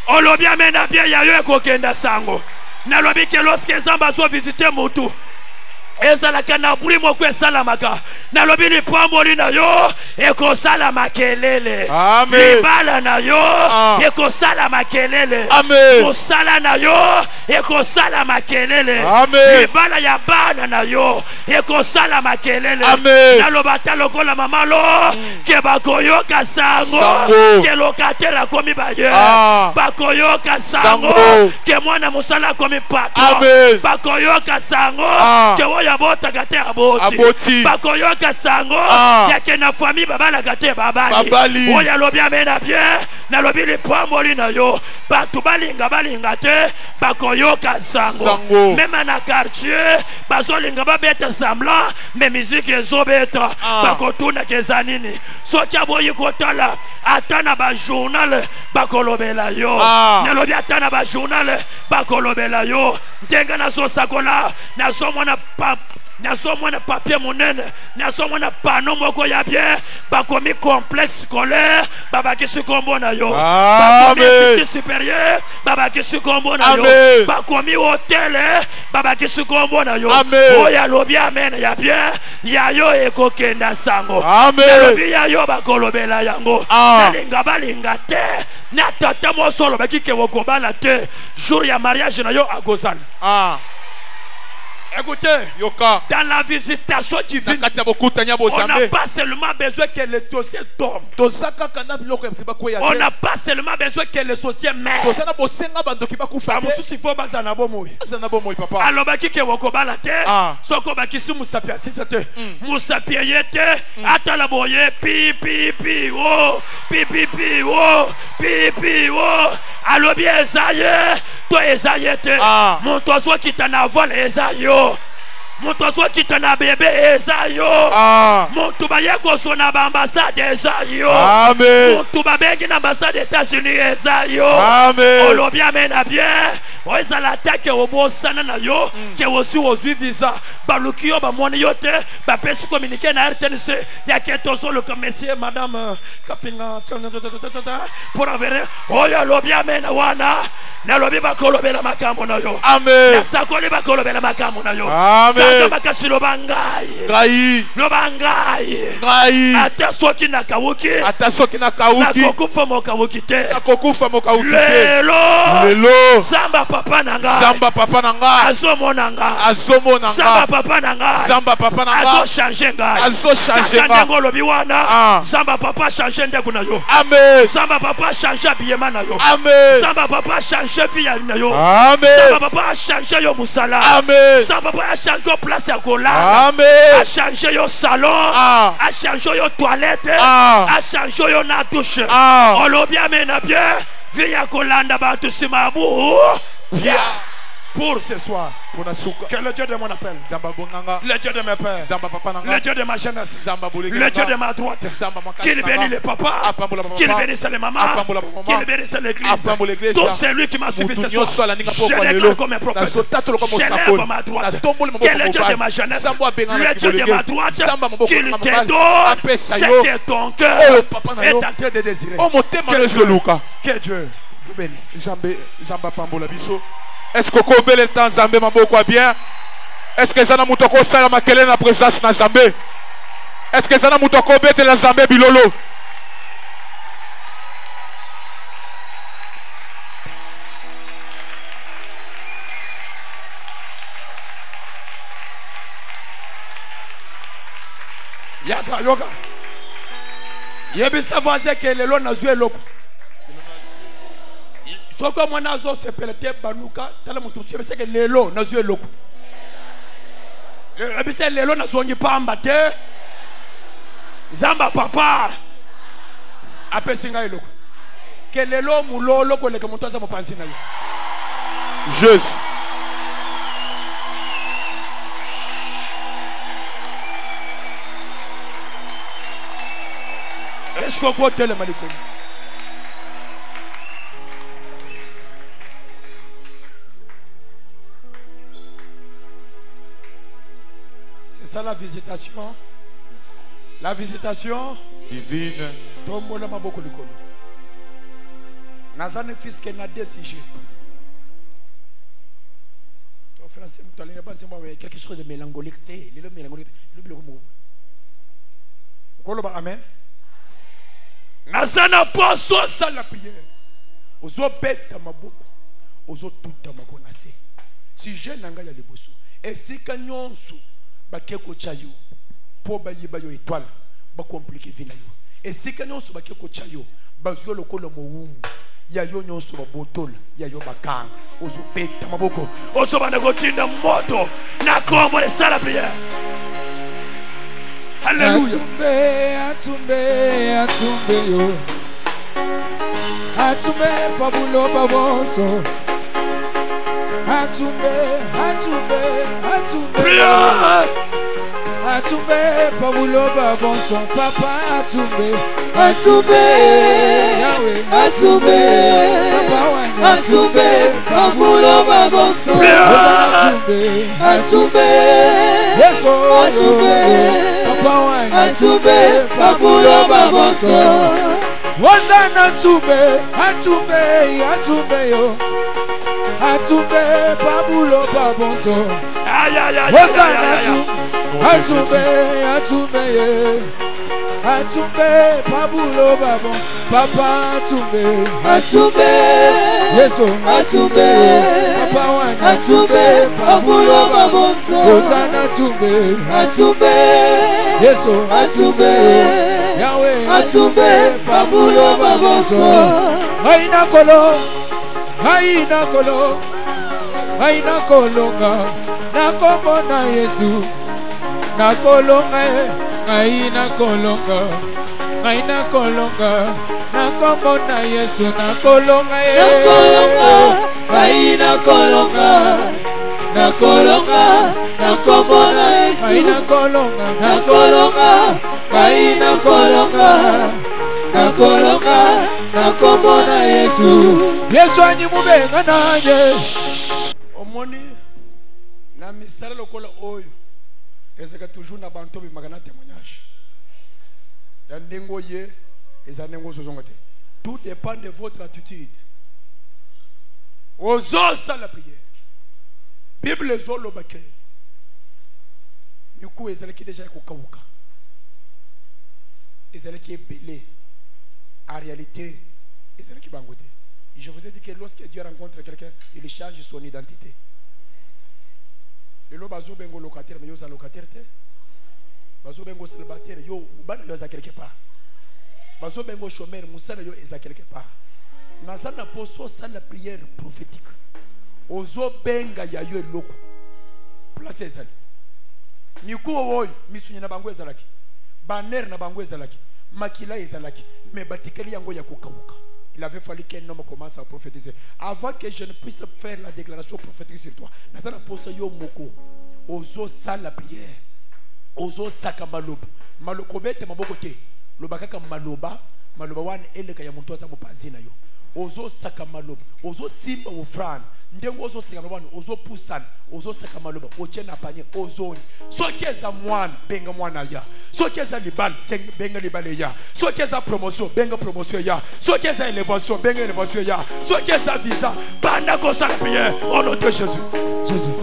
Olobi amena bien ya yo ekokenda sango. Na lobi ke lorsque zamba so visiter mutu. Ezala kana brimo kwe salamaka. Na lobi ni pamboli na yo eko salama kelele. Amen. Libala na yo eko salama kelele. Amen. Kosala na yo eko salama kelele. Amen. Libala ya bana na yo eko salama kelele. Amen. Na lobata lokola mamalo ke bakoyoka sango ke lokatera komi baye. Bakoyoka sango ke mwana musala komi patron. Bakoyoka sango ke ya bota gate aboti bakoyoka sango ya kena famille babala gate babali oya lobi amena bien na lobi le pamboli na yo batu balinga te bakoyoka sango même na quartier bazolinga babeta semblant mais musique ezobeta bakotuna kezanini soki aboyi kotala atana ba journal bakolobela yo na lobi atana ba journal bakolobela yo ndenga na so sakola na so mona na papier monene na so mona pano moko ya bien bakomi complexe scolaire babaki sikombo na yo bakomi supérieur babaki sikombo na yo bakomi hôtel babaki sikombo na yo oya lobi amen ya bien ya yo ekokenda sango lobi ya yo bakolobela yango nalinga balinga te na tata mosolo bakike wokobala te jour ya mariage na yo agozana. Écoutez, dans la visitation divine, on n'a pas seulement besoin que le dossier tombe. On n'a pas seulement besoin que le dossier meure. Alors, qui est Wokobala te, Soko Bakisi Moussapia, si c'était Moussapia yete, Atalaboye, pi, oh, pi, oh, pi, oh. Alors, bien, Esaïe, toi, Esaïe, mon toiseau qui t'en a volé, Esaïe. Mon toiseau qui t'en a bébé, Esaïe. Mon toubayeko son ambassade, Esaïe. Mon toubayeki l'ambassade des États-Unis, Esaïe. On bien mena bien. On est à l'attaque au bon sanana yo, qui est aussi aux visa. Balukio, bamoni yote, bapesi communiquer na RTNC. Ya keto solo comme monsieur, madame, kapinga, pour enverrer. Oh ya lo bien mena wana. nalobi bakolobela makambo na yo. Amen. Nasakoli bakolobela makambo na yo. Amen. Kaka makasi loba ngai. Ngai. Loba ngai. Ngai. Ata soki nakawuki. Ata soki nakawuki. Nakokufa mokawuki te. Nakokufa mokawuki te. Lelo. Zamba papa nanga. Zamba papa nanga. Azomona nga. Azomona nga. Zamba papa nanga. Zamba papa nanga. Azo changer nga. Azo changer nga. Kaka lobi wana. Zamba papa changer ndeko na yo. Amen. Zamba papa changer biyema na yo. Amen. Zamba papa changer vie na yo. Amen. Zamba papa changer yo musala. Amen. Zamba papa changer place ya kolala. Amen. A changer yo salon. A changer yo toilette. A changer yo na douche. Olobi amena bien. Vie ya kolanda ba tu simabu. Bien. Pour ce soir. Que le Dieu de mon appel, le Dieu de mes pères, le Dieu de ma jeunesse, le Dieu de ma droite, qu'il bénisse les papas, qu'il bénisse les mamans, qu'il bénisse l'église. Donc c'est lui qui m'a suivi ce soir. Je déclare comme un prophète. J'élève ma droite. Que le Dieu de ma jeunesse, le Dieu de ma droite, qu'il te donne ce que ton cœur est en train de désirer. Que Dieu vous bénisse. Est-ce que vous avez le temps Zambé maboko bien? Est-ce que Zana Moutoko sala makele na présence na Zambé? Est-ce que Zana Moutoko bete la Zambé bilolo? Yaka yoka. Yebisa voisin que le lona zwe loko. Soko mwana zo sepelete banuka tala mutu c'est que lelo na zwe loko. Ebisa lelo na zongi pamba te. Zamba papa. Apesinga eloko. Que lelo mulolo ko leka mutu aza mopanzi na yo. Juste. Est-ce que vous avez le malicom? C'est ça la visitation. La visitation divine. Tombola maboko likolo. Nazane fils qui n'a deux sujets. Ton français, tu as pas quelque chose de mélancolique. Le mélancolique. Amen. Nazana poso sa la prière. Ozo beta maboko. Ozo tuta makonase. Si je nanga ya liboso. Et si kanyonso bakeko chayo. Po ba yeba yo étoile. Ba compliquer vina yo. Et si kanyonso bakeko chayo. Ba zo lokolo mo ya yo nyonso ba botola. Ya yo bakanga. Ozo beta maboko. Ozo bana gotinda moto. Na kombo de sa la prière. Alléluia. Atumbe yo. Atumbe pabulo babonso. Atumbe. Prière. Atumbe pabulo babonso. Papa atumbe. Yahweh. Papa wanya. Atumbe pabulo babonso. Atumbe. Yes oh. Atumbe pabulo babonso. Wazana atumbe yo. Atumbe pabulo babonso. Wazana atumbe ye. Atumbe pabulo babon. Papa atumbe. Yeso Atumbe Papa wanya. Atumbe pabulo babonso. Wazana Atumbe Yeso Atumbe Yahweh Atumbe pabulo babonso. Aina kolonga nakomona Yesu nakolonga aina kolonga nakomona Yesu nakolonga aina kolonga nakomona Yesu aina kolonga nakomona Yesu anyimubenga nanye omoni na misala lokola oyo ezaka toujours na banto bi magana témoignage ya ndengo ye ezanengo zozonga te. Tout dépend de votre attitude. ozosa la prière. Bible zolobake. Yuko ezalaki déjà kokawuka. Ezalaki belé. En réalité, ezalaki bangote. Je vous ai dit que lorsque Dieu rencontre quelqu'un, il change son identité. Le lo bazo bengo locataire mais yo za locataire te. Bazo bengo célibataire yo bana yo za quelque part. Bazo bengo chômeur musala yo eza quelque part. Nazana poso ça la prière prophétique. Ozo benga ya yo eloko. Place ezali. Mikuo oy misunya na bango ezalaki. Banner na bango ezalaki. Makila ezalaki. Mais batikeli yango ya kokawuka. Il avait fallu qu'un homme commence à prophétiser. Avant que je ne puisse faire la déclaration prophétique sur toi. Natana posa yo moko. Ozo sa la prière. Ozo saka maloba. Malokobete maboko te. Lobakaka maloba. Maloba wan eleka ya muntu aza mopanzina yo. Ozo saka maloba. Ozo simba ofran. Ndengo ozo saka maloba. Ozo pusan. Ozo saka maloba. Oche na panye. Ozo. Soki eza mwana. Benga mwana ya. Soki eza libal. Benga libale ya. Soki eza promotion. Benga promotion ya. Soki eza élévation. Benga élévation ya. Soki eza visa. Banda kosala prière. Au nom de Jésus. Jésus.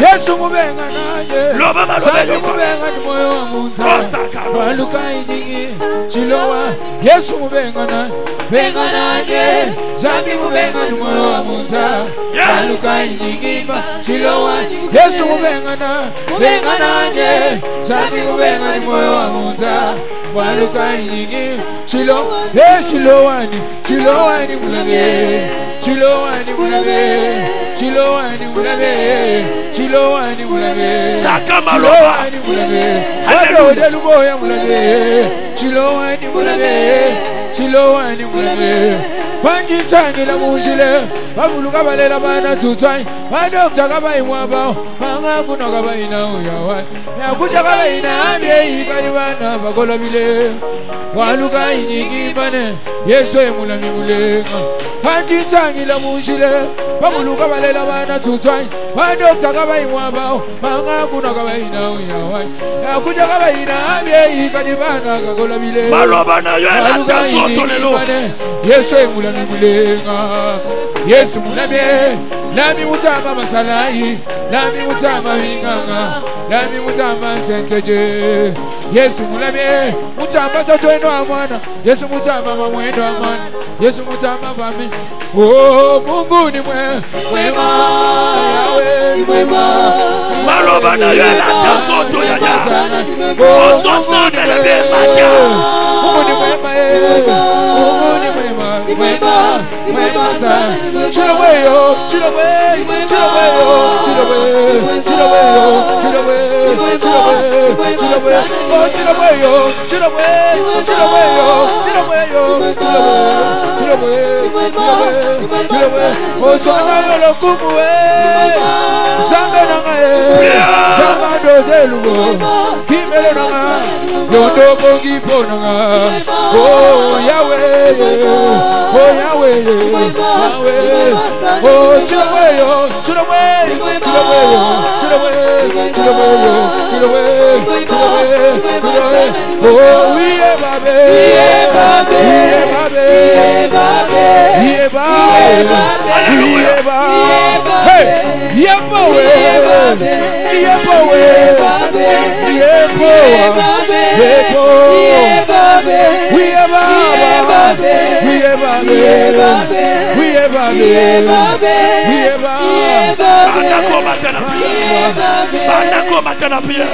Yesu mubenga nanye Sami mubenga ni moyo wa munta Waluka iningi Chilowa Yesu mubenga nanye Benga nanye Sami mubenga ni moyo wa munta Waluka iningi Chilowa Yesu mubenga nanye Benga nanye Sami mubenga ni moyo wa munta Waluka iningi Chilowa Chilowani Chilowani mulage Chilowani mulage Chilowani mulage Chilowani mulage Chilowani mulage Wado de luboya mulage Chilowani mulage Chilowani mulage Panji tangi la mujile Babuluka balela bana tutwai Badokta kaba imwabao Manga kuna kaba ina uyawa Yakuja kaba ina amye Ikaribana bakola bile Waluka inyiki bane Yesu emulami mulenga Panji tangi la mujile Babuluka balela bana tutwai Badokta kaba imwabao Manga kuna kaba ina uyawa Yakuja kaba ina amye Ikaribana bakola bile Malobana yoela tasoto lelo Yesu emulami mulenga Yesu mulame Lami mutama masalai Lami mutama hinganga Lami mutama senteje Yesu mulame Mutama toto eno amwana Yesu mutama mamwendo amwana Yesu mutama fami Oh Mungu ni mwema Yawe ni mwema Maloba na yoela tasoto ya yasa Ososo de lebe mata Mungu ni mwema Mungu ni mwema Mwema Mwema sa Chiloweyo Chiloweyo Chiloweyo Chiloweyo Chiloweyo Chiloweyo Chiloweyo Chiloweyo Oh Chiloweyo Chiloweyo Chiloweyo Chiloweyo Chiloweyo Chiloweyo Chiloweyo Oh sona yo lokumu Zambe nangae Zamba dodelugo Kimele nanga Yondo bongi ponanga Oh Yahweh Oh Yahweh Yahweh Oh Chiloweyo Chiloweyo Chiloweyo Chiloweyo Chiloweyo Chiloweyo Chiloweyo Oh Wiye babe Wiye babe Wiye babe Wiye babe Wiye babe Hey Yepowe Yepowe Yepowe Yepowe Wiye babe Wiye babe Wiye babe Wiye babe Bandako matana prière Bandako matana prière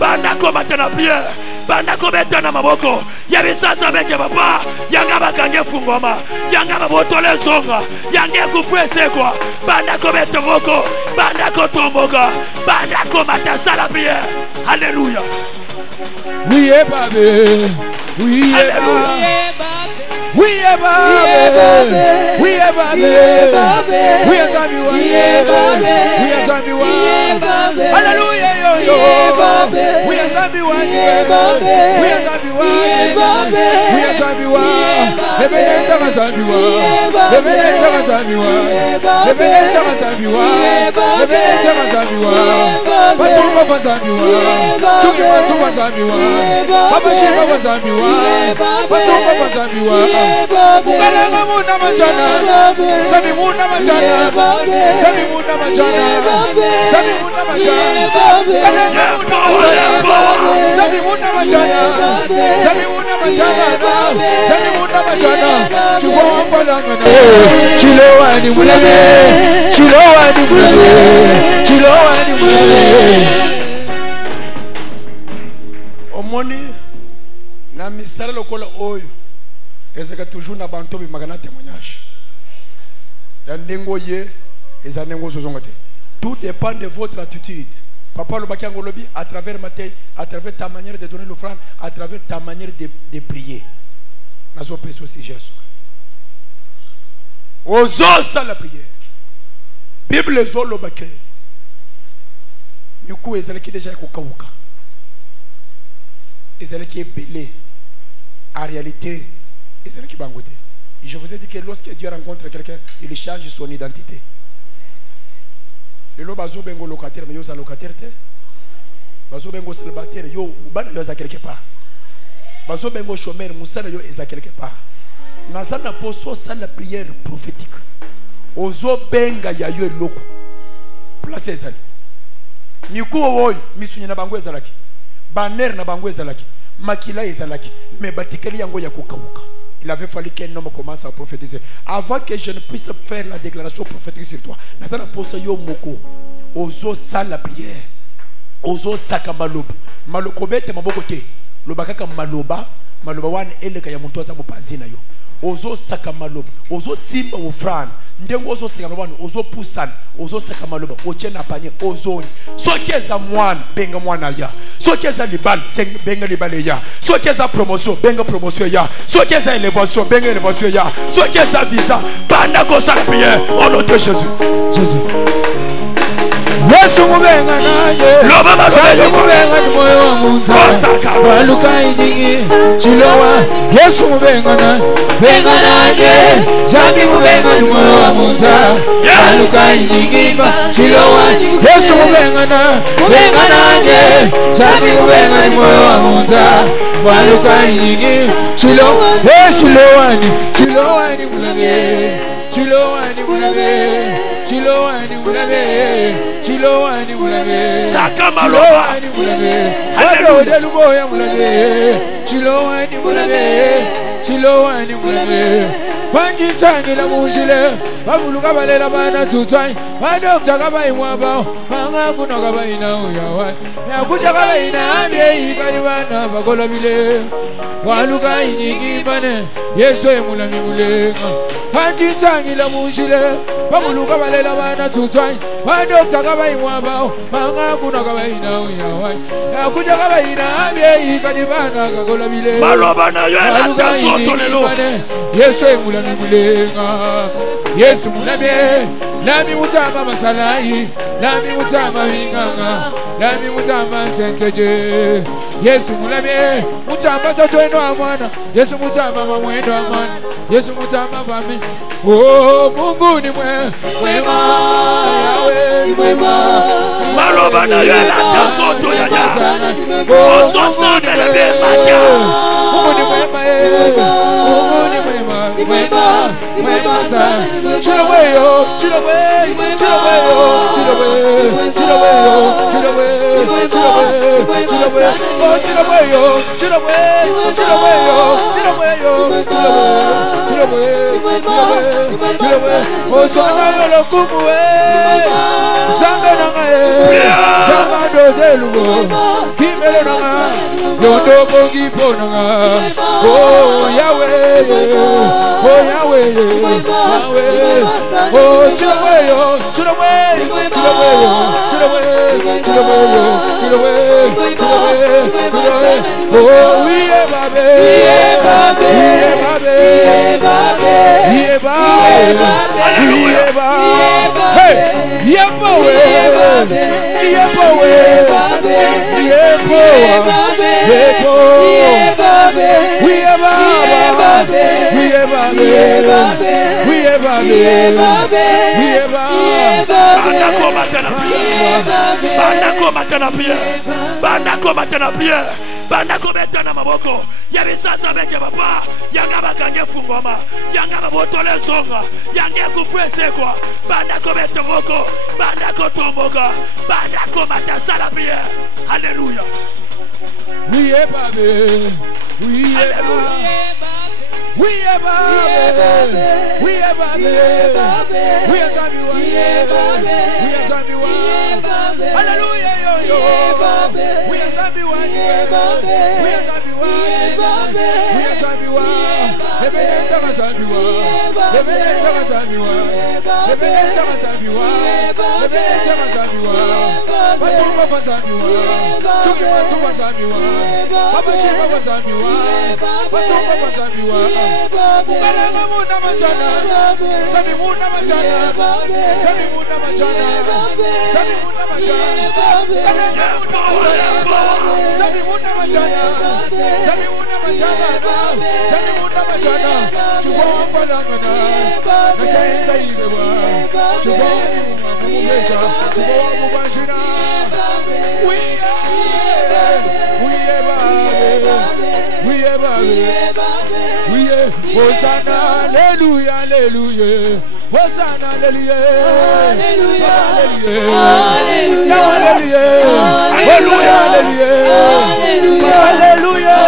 Bandako matana prière Bandako betana maboko Yabi sasa beke papa Yanga bakange fungoma Yanga babotole zonga Yanga kufrese kwa Bandako bete moko Bandako tomboka Bandako matasala prière Alléluia Wiye babe Wiye babe We are Babe. We are Babe. We are Zambiwa. We are Zambiwa. Hallelujah, yo yo. We are Zambiwa. We are Zambiwa. We are Zambiwa. Ebeneza Mazambiwa, Ebeneza Mazambiwa, Ebeneza Mazambiwa, Ebeneza Mazambiwa, Batumba Mazambiwa, Chugimatu Mazambiwa, Papa Shiba Mazambiwa, Batumba Mazambiwa, Mukalanga Munda Machana, Sami Munda Machana, Sami Munda Machana, Sami Munda Machana, Mukalanga Munda Machana, Sami Munda Machana, Sami Munda Machana, Sami Munda Machana, Chukwa Falangana, Chilowani Mulame, Chilowani Mulame, Chilowani Mulame. Omoni na misala lokola oyo ezaka toujours na banto bi magana témoignage. Ya ndengo ye eza ndengo zozongote. Tout dépend de votre attitude. Papa le bakiango lobi à travers matin, à travers ta manière de donner l'offrande, à travers ta manière de prier. Nazo peso si Jésus. Ozo sa la prière. Bible zo lo bakay. Miku ezalaki déjà kokawuka. Ezalaki belé. En réalité, ezalaki bangote. Je vous ai dit que lorsque Dieu rencontre quelqu'un, il change son identité. Le lo bazo bengo locataire mais yo za locataire te. Bazo bengo célibataire yo bana yo za quelque part. Bazo bengo chômeur musala yo eza quelque part. Nazana poso sa la prière prophétique. Ozo benga ya yo eloko. Place ezali. Miku oy misunya na bango ezalaki. Banner na bango ezalaki. Makila ezalaki. Mais batikeli yango ya kokawuka. Il avait fallu qu'un homme commence à prophétiser. Avant que je ne puisse faire la déclaration prophétique sur toi. Natana poso yo moko. Ozo sa la prière. Ozo saka maloba. Malokobete maboko te. Lobakaka maloba. Maloba wane eleka ya muntu aza mopanzi na yo. Ozo saka maloba. Ozo simba ofrande. Ndengo ozo saka maloba. Ozo pusana. Ozo saka maloba. Oche na panye. Ozo. Soki eza mwana. Benga mwana ya. Soki eza libal. Benga libale ya. Soki eza promotion. Benga promotion ya. Soki eza élévation. Benga élévation ya. Soki eza visa. Banda kosa la prière. Au nom de Jésus. Jésus. Yesu mubenga nanye Sani mubenga ni moyo wa muntu Waluka inyingi Chilowa Yesu mubenga nanye Benga nanye Sani mubenga ni moyo wa muntu Waluka inyingi Chilowa Yesu mubenga nanye Benga nanye Sani mubenga ni moyo wa muntu Waluka inyingi Chilowa Yesu lowani Chilowani mulame Chilowani mulame Chilowani mulame Chilowani mulame Chilowani mulame Wado deluboya mulame Chilowani mulame Chilowani mulame Panjitangi la mujile Babuluka balela bana tutwai Badokta kaba imwaba Manga kuna kaba ina uyawa Yakuja kaba ina amye Ikaribana bakola bile Waluka inyiki bane Yesu mulami mulenga Panjitangi la mujile Babuluka balela bana tutwai Badokta kaba imwaba Manga kuna kaba ina uyawa Yakuja kaba ina amye Ikaribana bakola bile Waluka inyiki bane Yesu mulami mulenga Yesu mulami Lami mutama masalai Lami mutama winganga Lami mutama senteje Yesu mulami Mutama toto eno amwana Yesu mutama mamwendo amwana Yesu mutama vami Oh Mungu ni mwema Yawe ni mwema Maloba na yela Tasoto ya yasa Oso sana na bemata Mungu ni mwema Mungu ni mwema Mwema Mwema sana Chiloweyo Chiloweyo Chiloweyo Chiloweyo Chiloweyo Chiloweyo Chiloweyo Chiloweyo Oh Chiloweyo Chiloweyo Chiloweyo Chiloweyo Chiloweyo Chiloweyo Chiloweyo Oh sana yolo kumwe Sanga nangae Sanga dodelugo Kimele nanga Yondo bongi ponanga Oh Yahweh Oh Yahweh Yahweh Oh Chiloweyo Chiloweyo Chiloweyo Chiloweyo Chiloweyo Chiloweyo Chiloweyo Oh Wiye babe Wiye babe Wiye babe Wiye babe Wiye babe Hey Yepowe Yepowe Yepowe Yepowe Wiye babe Wiye babe Bandako betana maboko ya bisasa beke papa yanga bakange fungoma yanga babotole zonga yanga kufrese kwa bandako betomoko bandako tomboka bandako matasala prière. Alléluia. Oui babe. Oui babe. We are babe, we are babe, we are Zambiwa, we are Zambiwa, hallelujah, yo yo, we are Zambiwa, we are Zambiwa, we are Zambiwa, Ebenezer Zambiwa, Ebenezer Zambiwa, Ebenezer Zambiwa, Ebenezer Zambiwa, Batumba Zambiwa, Chugima Zambiwa, Papa Shiva Zambiwa, Batumba Zambiwa. Mukalanga muna majana, sami muna majana, sami muna majana, sami muna majana, kalanga muna majana, sami muna majana, sami muna majana, sami muna majana, chukwa wafalanga na shayenza irewa, chukwa wanyuma mumesha, chukwa wamubanjina. Hosanna, Alléluia, Alléluia. Hosanna, Alléluia. Alléluia. Alléluia. Hosanna, Alléluia. Alléluia.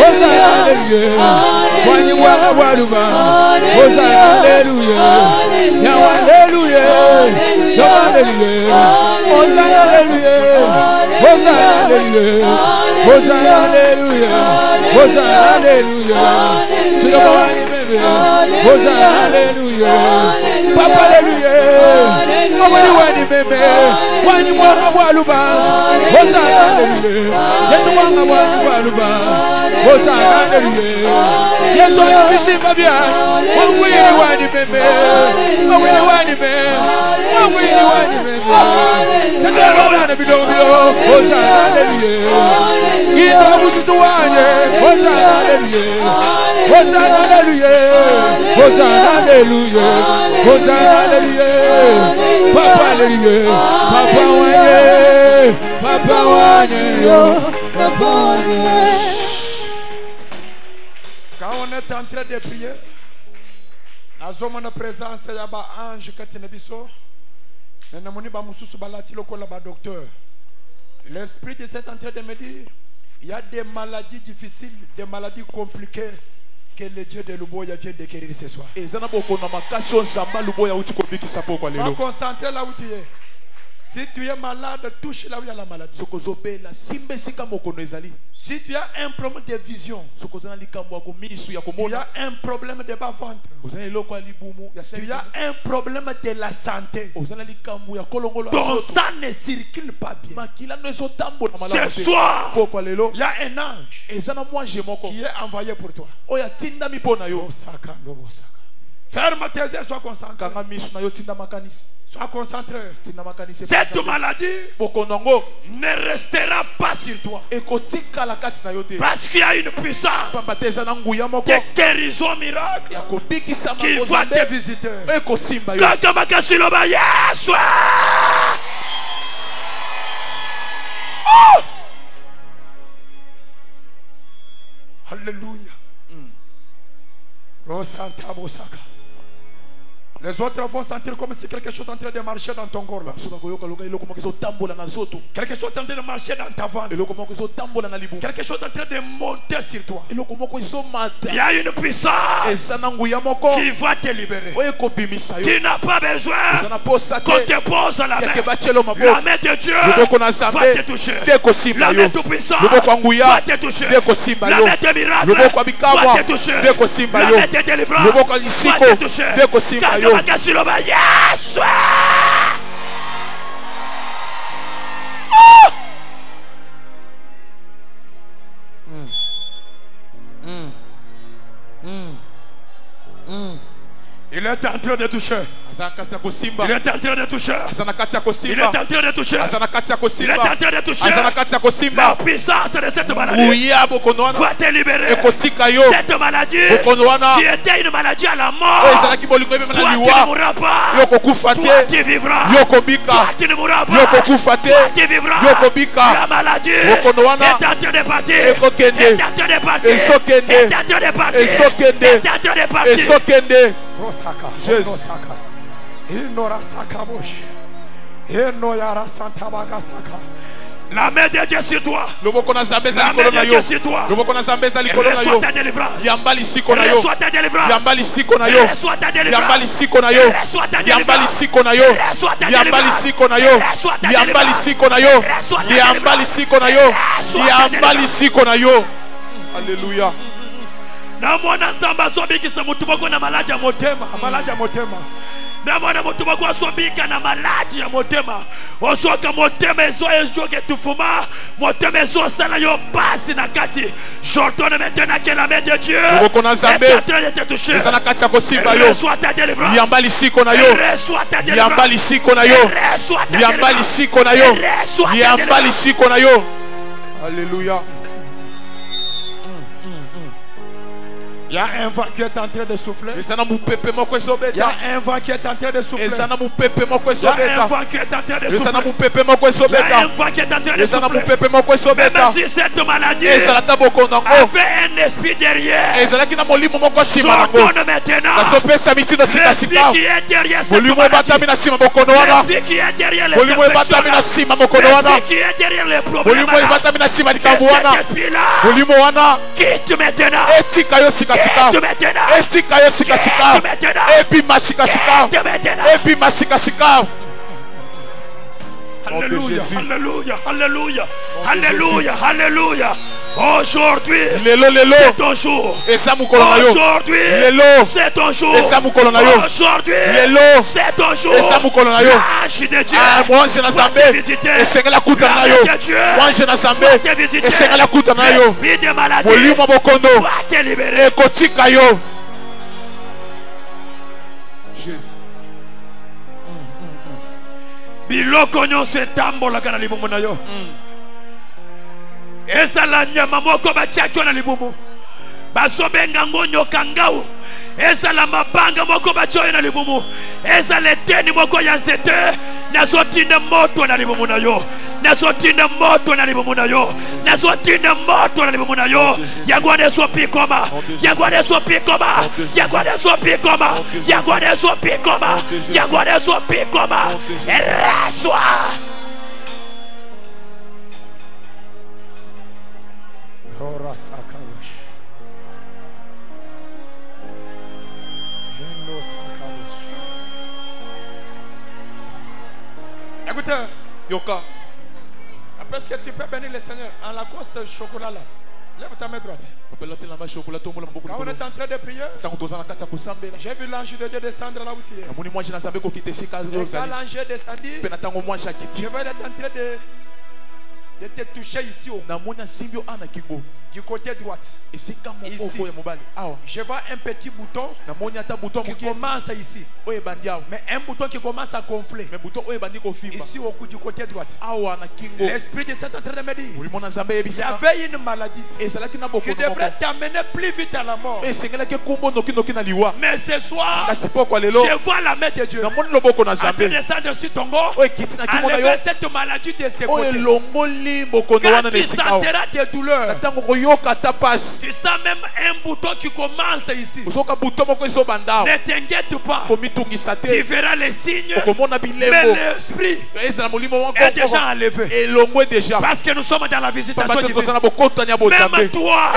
Hosanna, Alléluia. Wani wanga waluba. Hosanna, Alléluia. Ya Alléluia. Ya Alléluia. Hosanna, Alléluia. Hosanna, Alléluia. Hosanna, Alléluia. Hosanna, Alléluia. Hosanna, Alléluia. Papa, Alléluia. Wani meme. Wani mwanga walubans. Hosanna, Alléluia. Yesu mwanga walubans. Hosanna, Alléluia. Yesu wani mishimba bia. Wangwini wani meme. Wangwini wani meme. Wangwini wani meme. Tatalo wana bilo. Hosanna, Alléluia. Ino busitu wanye. Hosanna, Alléluia. Hosanna, Alléluia. Hosanna, Alléluia. Hosanna, Alléluia. Papa, Alléluia. Papa wanye. Papa wanye yo. Papa wanye. Quand on est en train de prier, nous sommes présence ya ba ange katina biso. Na moni ba mususu balati lokola ba docteur. L'esprit de cet en train de me dire, il y a des maladies difficiles, des maladies compliquées que le Dieu de Luboya vient de guérir ce soir. Sois concentré là où tu es. Si tu es malade, touche là où il y a la maladie. Si tu as un problème de vision, tu as un problème de bas-ventre, tu as un problème de la santé, ton sang ne circule pas bien. Ce soir, il y a un ange qui est envoyé pour toi. Ferme tes yeux, sois concentré. Sois concentré. Cette maladie ne restera pas sur toi. Parce qu'il y a une puissance de guérison miracle qui va te visiter. Oh! Alléluia. Rosanta Bosaka. Les autres vont sentir comme si quelque chose est en train de marcher dans ton corps là. Quelque chose est en train de marcher dans ta ventre. Quelque chose est en train de monter sur toi. Il y a une puissance qui va te libérer. Tu n'as pas besoin qu'on te pose la main. La main de Dieu va te toucher. La main tout puissant va te toucher. La main de miracle va te toucher. La main de délivrance va te toucher. Yes! Il est est en train de toucher. Il est en train de toucher. Il est en train de toucher. Il est en train de toucher. Il est en train de toucher. La puissance de cette maladie va te libérer. Cette maladie qui était une maladie à la mort. Toi qui ne mourras pas. Toi qui vivras. Toi qui ne mourras pas. Toi qui vivras. La maladie est en train de partir. Est en train de partir. Est en train de partir. Est en train de partir. Rosaka, Rosaka, Inora Sakabush, Inoyara Santa Bagasaka. La main de Dieu sur toi. La main de Dieu sur toi. Reçois ta délivrance. Reçois ta délivrance. Reçois ta délivrance. Reçois ta délivrance. Reçois ta délivrance. Alléluia. Namwana samba sobikisa mutu bako na malaji ya motema, malaji ya motema. Namwana mutu bako asobika na malaji ya motema. Osoka motema ezo ejoke tufuma, motema ezo sala yo basi na kati. J'ordonne maintenant que la main de Dieu est en train de te toucher. Reçois ta délivrance. Reçois ta délivrance. Alléluia. Il y a un vent qui est en train de souffler. Il y a un vent qui est en train de souffler. Il y a un vent qui est en train de souffler. Il y a un vent qui est en train de souffler. Même si cette maladie avait un esprit derrière, j'ordonne maintenant l'esprit qui est derrière cette maladie, l'esprit qui est derrière les infections, l'esprit qui est derrière les problèmes, que cet esprit-là quitte maintenant. Quitte maintenant. Alléluia, alléluia, alléluia, alléluia, alléluia. Aujourd'hui, c'est ton jour. Aujourd'hui, c'est ton jour. Aujourd'hui, c'est ton jour. L'ange de Dieu va te visiter. L'ange de Dieu va te visiter. L'esprit de maladie va te libérer. Biloko nyonso etambolaka na libumu na yo. Ezala nyama moko batiaki na libumu. Basobenga ngonyo kangau. Ezala mabanga moko batioyo na libumu. Ezala eteni moko ya nzete. Nazotinda moto na libumu na yo. Nazotinda moto na libumu na yo. Nazotinda moto na libumu na yo. Yangwane so pikoma. Yangwane so pikoma. Yangwane so pikoma. Yangwane so pikoma. Yangwane so pikoma. Reçois. Écoutez, Yoka, après ce que tu peux bénir le Seigneur en la coste de chocolat là, lève ta main droite. Quand on est en train de prier, j'ai vu l'ange de Dieu descendre là où tu es. Et quand l'ange est descendu, je vais être en train de te toucher ici du côté droite. Ici, je vois un petit bouton qui commence ici. Mais un bouton qui commence à gonfler. Ici au cou du côté droite. L'esprit de Satan est en train de me dire, il y avait une maladie qui devrait t'amener plus vite à la mort. Mais ce soir, je vois la main de Dieu en train de descendre sur ton corps, enlever cette maladie de ses côtés. Quand tu sentiras des douleurs, tu sens même un bouton qui commence ici. Ne t'inquiète pas. Tu verras les signes. Mais l'esprit est déjà enlevé. Parce que nous sommes dans la visitation divine. Même toi,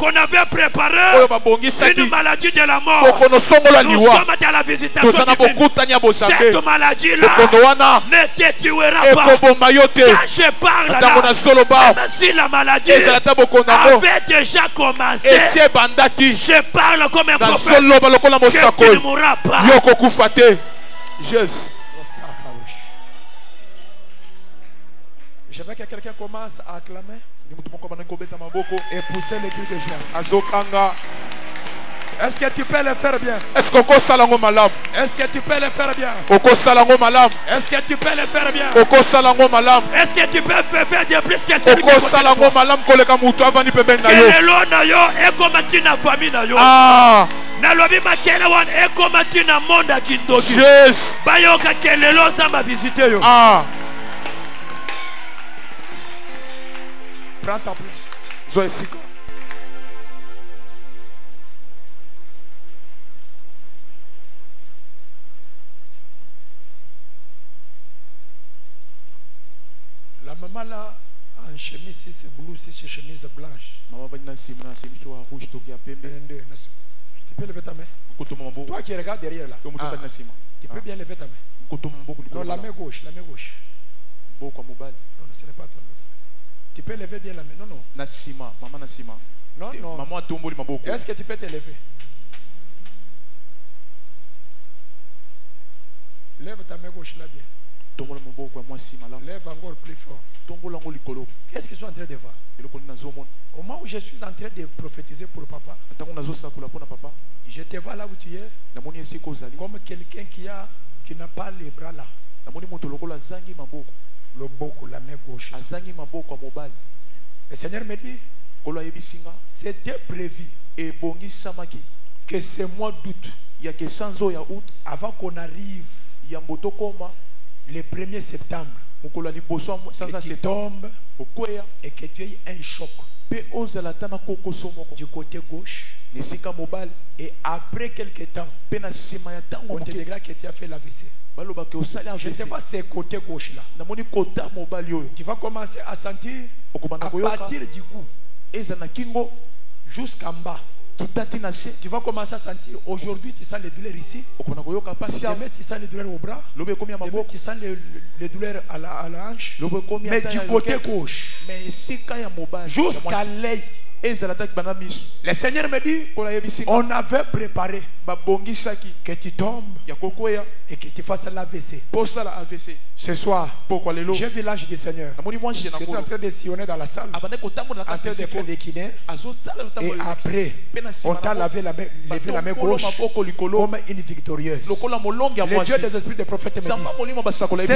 qu'on avait préparé une maladie de la mort, nous sommes dans la visitation divine. Cette maladie-là ne te tuera pas. Quand je parle là, même si la maladie avait déjà commencé, je parle comme un prophète que tu ne mourras pas. Je veux que quelqu'un commence à acclamer et pousser les cris de joie. Est-ce que tu peux le faire bien? Est-ce que salango malam? Est-ce que tu peux le faire bien? Oko salango malam. Est-ce que tu peux le faire bien? Oko salango malam. Est-ce que tu peux faire de plus que celui qui Oko salango malam koleka mutu avani pembeni na yo. Kelelo na yo ekomaki na famille na yo. Ah. Nalobi makele wan ekomaki na monde kindoki. Yes. Bayoka kelelo za ma visiter yo. Ah. Prends ta place. Zoé Sika. La maman là, en chemise, si c'est bleu, si c'est chemise blanche. Maman va dans sim na sim toi rouge to kia pembe. Tu peux lever ta main. Toi qui regardes derrière là. Tu peux bien lever ta main. Non, la main gauche, la main gauche. Non, non, ce n'est pas toi. Tu peux lever bien la main. Non, non. Nasima, maman Nasima. Non, non. Maman tomboli maboko. Est-ce que tu peux te lever? Lève ta main gauche là bien. Lève encore plus fort. Qu'est-ce qu'ils sont en train de voir? Au moment où je suis en train de prophétiser pour papa, je te vois là où tu es comme quelqu'un qui n'a pas les bras là. Le boko, la main gauche. Le Seigneur me dit, c'était prévu que ce mois d'août, avant qu'on arrive le 1er septembre, que tu tombes et que tu aies un choc du côté gauche. Et après quelques temps, on te dira que tu as fait l'AVC. Je ne sais pas ce côté gauche là. Tu vas commencer à sentir à partir du cou jusqu'en bas. Tu vas commencer à sentir, aujourd'hui tu sens les douleurs ici, demain tu sens les douleurs au bras, demain tu sens les douleurs à la hanche, mais du côté gauche, jusqu'à l'œil. Le Seigneur me dit, on avait préparé que tu tombes et que tu fasses l'AVC. Ce soir, j'ai vu l'ange du Seigneur qui est en train de sillonner dans la salle, en train de faire des kinés. Et après, on t'a levé la main gauche comme une victorieuse. Le Dieu des esprits des prophètes me dit,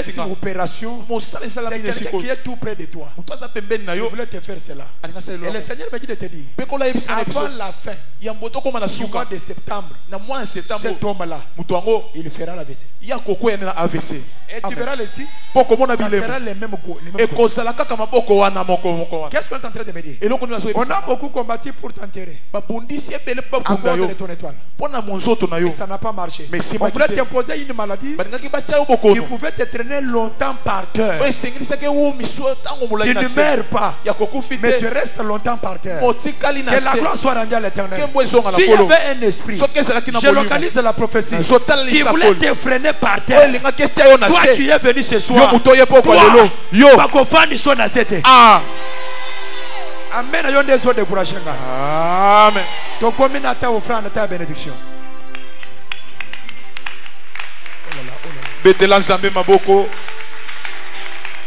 cette opération, c'est quelqu'un qui est tout près de toi. Je voulais te faire cela. Et le Seigneur me dit de te dire, avant la fin du mois de septembre, cet homme-là, il fera la VC. Et tu verras ici, ça sera les mêmes goûts. Qu'est-ce qu'on est en train de me dire? On a beaucoup combattu pour t'enterrer à cause de ton étoile. Mais ça n'a pas marché. On voulait t'imposer une maladie qui pouvait te traîner longtemps par terre. Tu ne meurs pas, mais tu restes longtemps par terre. Que la gloire soit rendue à l'Éternel. S'il y avait un esprit, je localise la prophétie qui voulait te freiner par terre. Toi qui es venu ce soir, Amen. Amen. Ton commune à ta offrande, à ta bénédiction.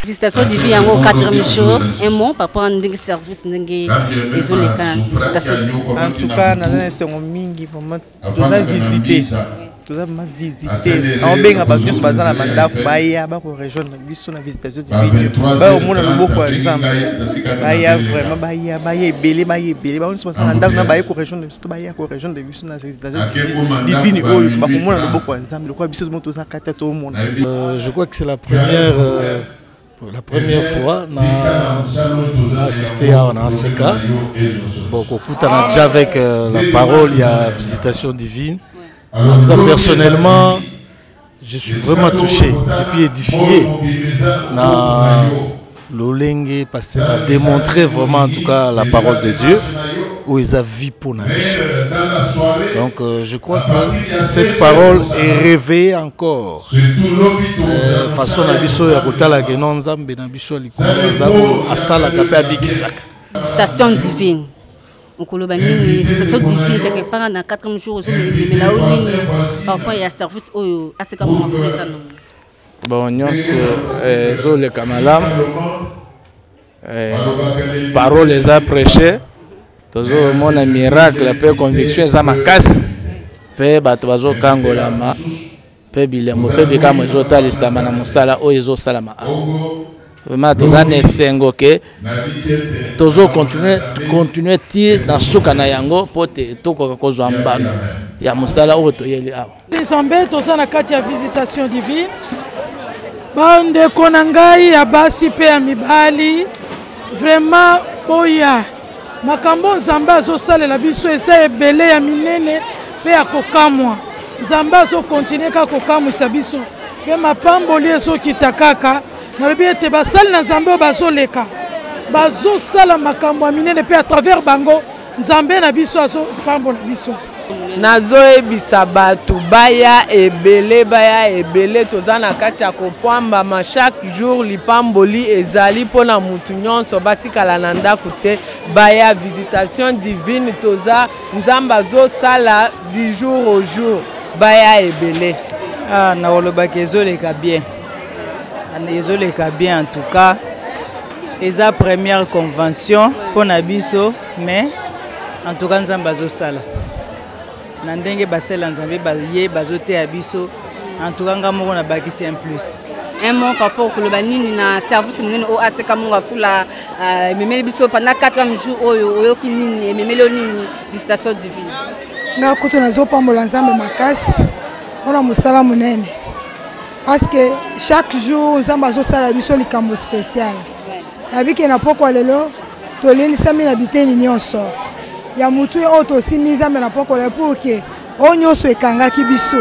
Visitation divine en 4e jour. Un mot, papa, un service, un visitation. En tout cas, nous avons visité. Nous avons visité. On a bien abattu ce bazar à mandat pour Bahia, pour rejoindre la visitation divine. Bah, au monde a beaucoup d'exemples. Bahia vraiment Bahia, Bahia belé, Bahia belé. Bah, on se passe à mandat pour Bahia pour rejoindre Bahia pour rejoindre la visitation divine. Bah, au monde a beaucoup d'exemples. Le quoi, bisous de tout ça, quatre tout le monde. Je crois que c'est la première fois qu'on a assisté à un ACK. Bon, on a déjà avec la parole, il y a visitation divine. En tout cas, personnellement, je suis vraiment touché et puis édifié. L'Olenge, parce qu'il a démontré vraiment, en tout cas, la parole de Dieu, où ils ont vu pour nous. Donc, je crois que cette parole est réveillée encore. Façon Nabiso Yakotala Genonza, Benabiso Likou, Asala Kapé Abikisak. Station divine. Visitation divine, quelque part dans 4e jour, mais là où parfois il y a service où assez comme on fait ça. Bon, nous sommes les Kamalam, parole les a prêché, toujours mon miracle, la paix conviction, ça m'a cassé. pe bato bazokangolama pe bilembo pe bikamwe ezotalisama na mosala oyo ezosalama vraiment toza na esengo ke tozocontinue ti na suka na yango mpo te tokoka kozwa mbano ya mosala oyo toyeli awa. Nzambe toza na kati ya visitation divine bandeko na ngai ya basi mpe ya mibali vraiment boya makambo Nzambe azosalela biso eza ebele ya minene mpe ya kokamwa. Nzambe azokontinue kaka kokamwisa biso mpe mapamboli ezokita kaka nalobi ete basali na Nzambe oyo bazoleka bazosala makambo ya minene mpe à travers bango Nzambe na biso azopambola biso. Nazoyebisa bato baya ebele toza na kati ya kopambama chaque jour lipamboli ezali mpona mutu nyonso batikala na ndako te baya visitation divine toza Nzambe azosala du jour au jour baya ebele. nakolobaki ezoleka bien en tout cas eza première convention mpona biso mais en tout cas Nzambe azosala na ndenge basala Nzambe baye bazoteya biso en tout cas nga moko na bakisi un plus un mot papa okoloba nini na service munene o aseka monga fula memeli biso pendant 4 jours oyo oyoki nini ememeli nini visitation divine nga kutu nazopambola Nzambe makasi mpona mosala munene parce que chaque jour Nzambe azosala biso likambo spécial nabike na pokwa lelo tolelisami na biteni nyonso ya mutu oyo tosimi Nzambe na pokwa lelo pour que oyo nyonso ekangaki biso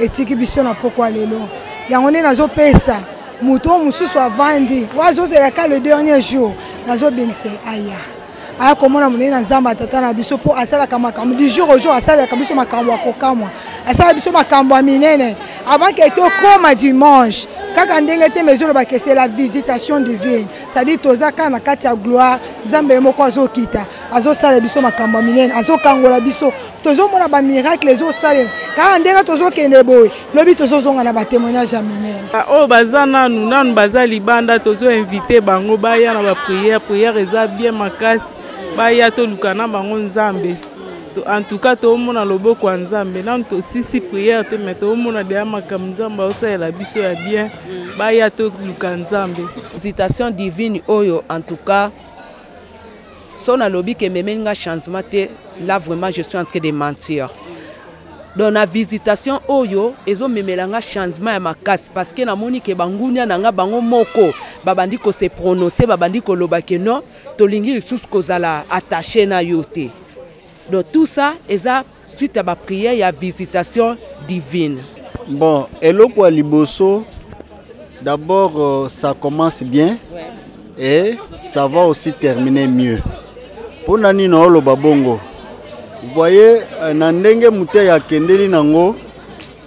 etiki biso na pokwa lelo yango nde nazopesa mutu oyo mosusu avandi wazozalaka le dernier jour nazobengisa aya komona monene na Nzambe atata na biso mpo asalaka makambo du jour au jour asalaka biso makambo ya kokamwa asala biso makambo ya minene avant que tokoma dimanche kaka ndenge te mezolo c'est la visitation divine c'est-à-dire toza kaka na kati ya gloire Nzambe moko azokita azosala biso makambo ya minene azokangola biso tozomona ba miracle ezosala kaka ndenge tozokende boye lobi tozozonga na ba témoignage ya minene oyo baza nanu baza libanda tozoinvite bango baya na ba prière eza bien makasi baya toluka na bango Nzambe. En tout cas, tout le monde a le beau quoi Nzambe. Nan to sisi prière te mais tout le monde a des amakam Nzambe aussi la biso ya bien. Ba ya to luka Nzambe. Visitation divine oyo en tout cas. Son a lobby que memenga changement te là vraiment je suis en train de mentir. Dans la visitation oyo ezo memelanga changement ya makasi parce que na moni ke bangunya nanga bango moko babandi ko se prononcer babandi ko lobake non to lingi lisusu kozala attaché na yote. Donc tout ça est suite à ma prière et à visitation divine. Bon, eloko ya liboso, d'abord ça commence bien et ça va aussi terminer mieux. Pour nani na olo babongo. Vous voyez, na ndenge mute ya kendeli nango,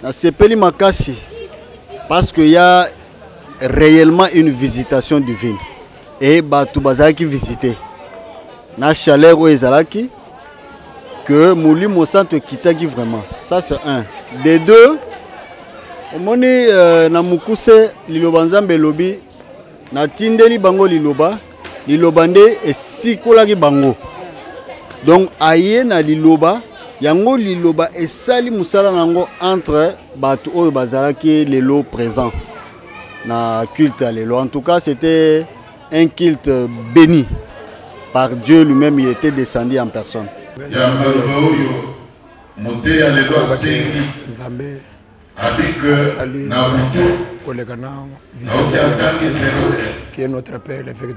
na sepeli makasi parce qu'il y a réellement une visitation divine. Et batu bazaki visiter. Na chaleur o ezalaki que Mouli Monsanto kitaki vraiment. Ça c'est un. Des deux, omoni na mukuse liloba Nzambe lobi na tindeli bango liloba lilobande esikolaki bango. Donc aye na liloba yango liloba esali musala nango entre batu oyo bazalaki lelo présent na culte lelo. En tout cas, c'était un culte béni par Dieu lui-même, il était descendu en personne. Qui est notre Père, l'effet de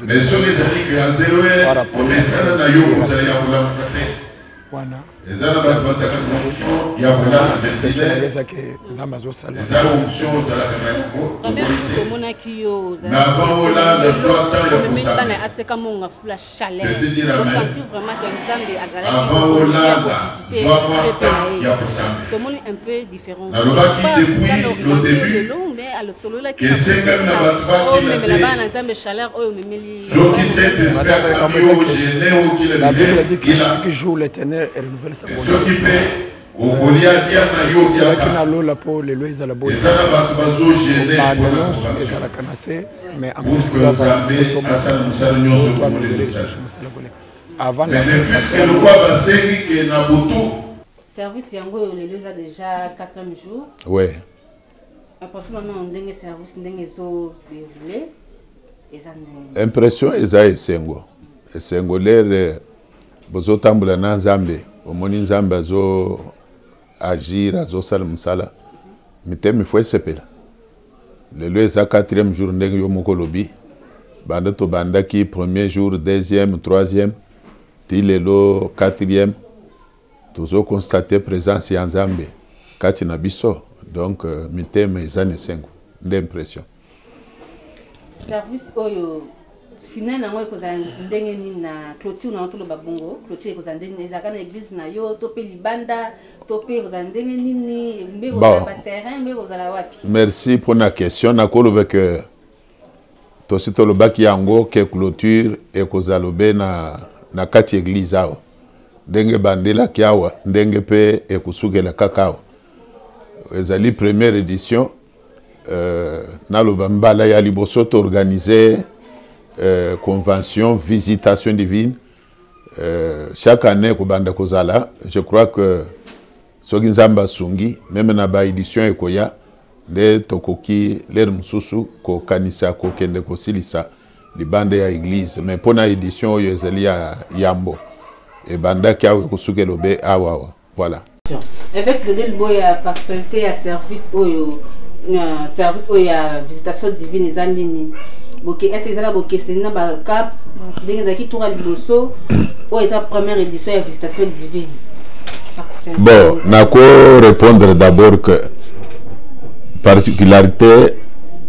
la Bible dit que chaque jour l'Éternel renouvelle sa bonté. Mais en plus avant la Service yango les a déjà 4e jour. Oui. Parce que maintenant on service ndenge zo déroulé. Impression eza esengo. Esengo lere bozo tambula na Nzambe, omoni Nzambe zo agir azo sala musala. Mitemi fo sepela. Lelo eza 4e jour ndenge yo moko lobi. Banda to banda ki 1er jour, 2e, 3e, ti lelo 4e. Toujours constater présence ya Nzambe kati na biso. Donc miteme eza nesengo d'impression. Service oyo final nango ekozala ndenge nini na clôture na to lo babongo clôture ekozala ndenge ezaka na église na yo to pe libanda to pe ekozala ndenge nini mbe kozala ba terrain mbe kozala wapi. Merci pour la question na kolobe que to sito lo baki yango ke clôture ekozala be na kati église awo ndenge bandela kiawa ndenge pe ekusukela kakao ezali première édition na lobambala ya liboso to organiser convention visitation divine chaque année kobanda kozala. Je crois que soki Nzamba sungi même na ba édition ekoya nde tokoki ler mususu ko kanisa ko kende ko silisa libande ya église mais pona édition oyo ezali ya yambo et banda kia kosuke lobe awa voilà. Avec le Delboya particularité à service oyo à visitation divine ezalini boké est-ce que ça boké c'est na ba cap ndenge zaki tour liboso o eza première édition à visitation divine. Bon, nako répondre d'abord que particularité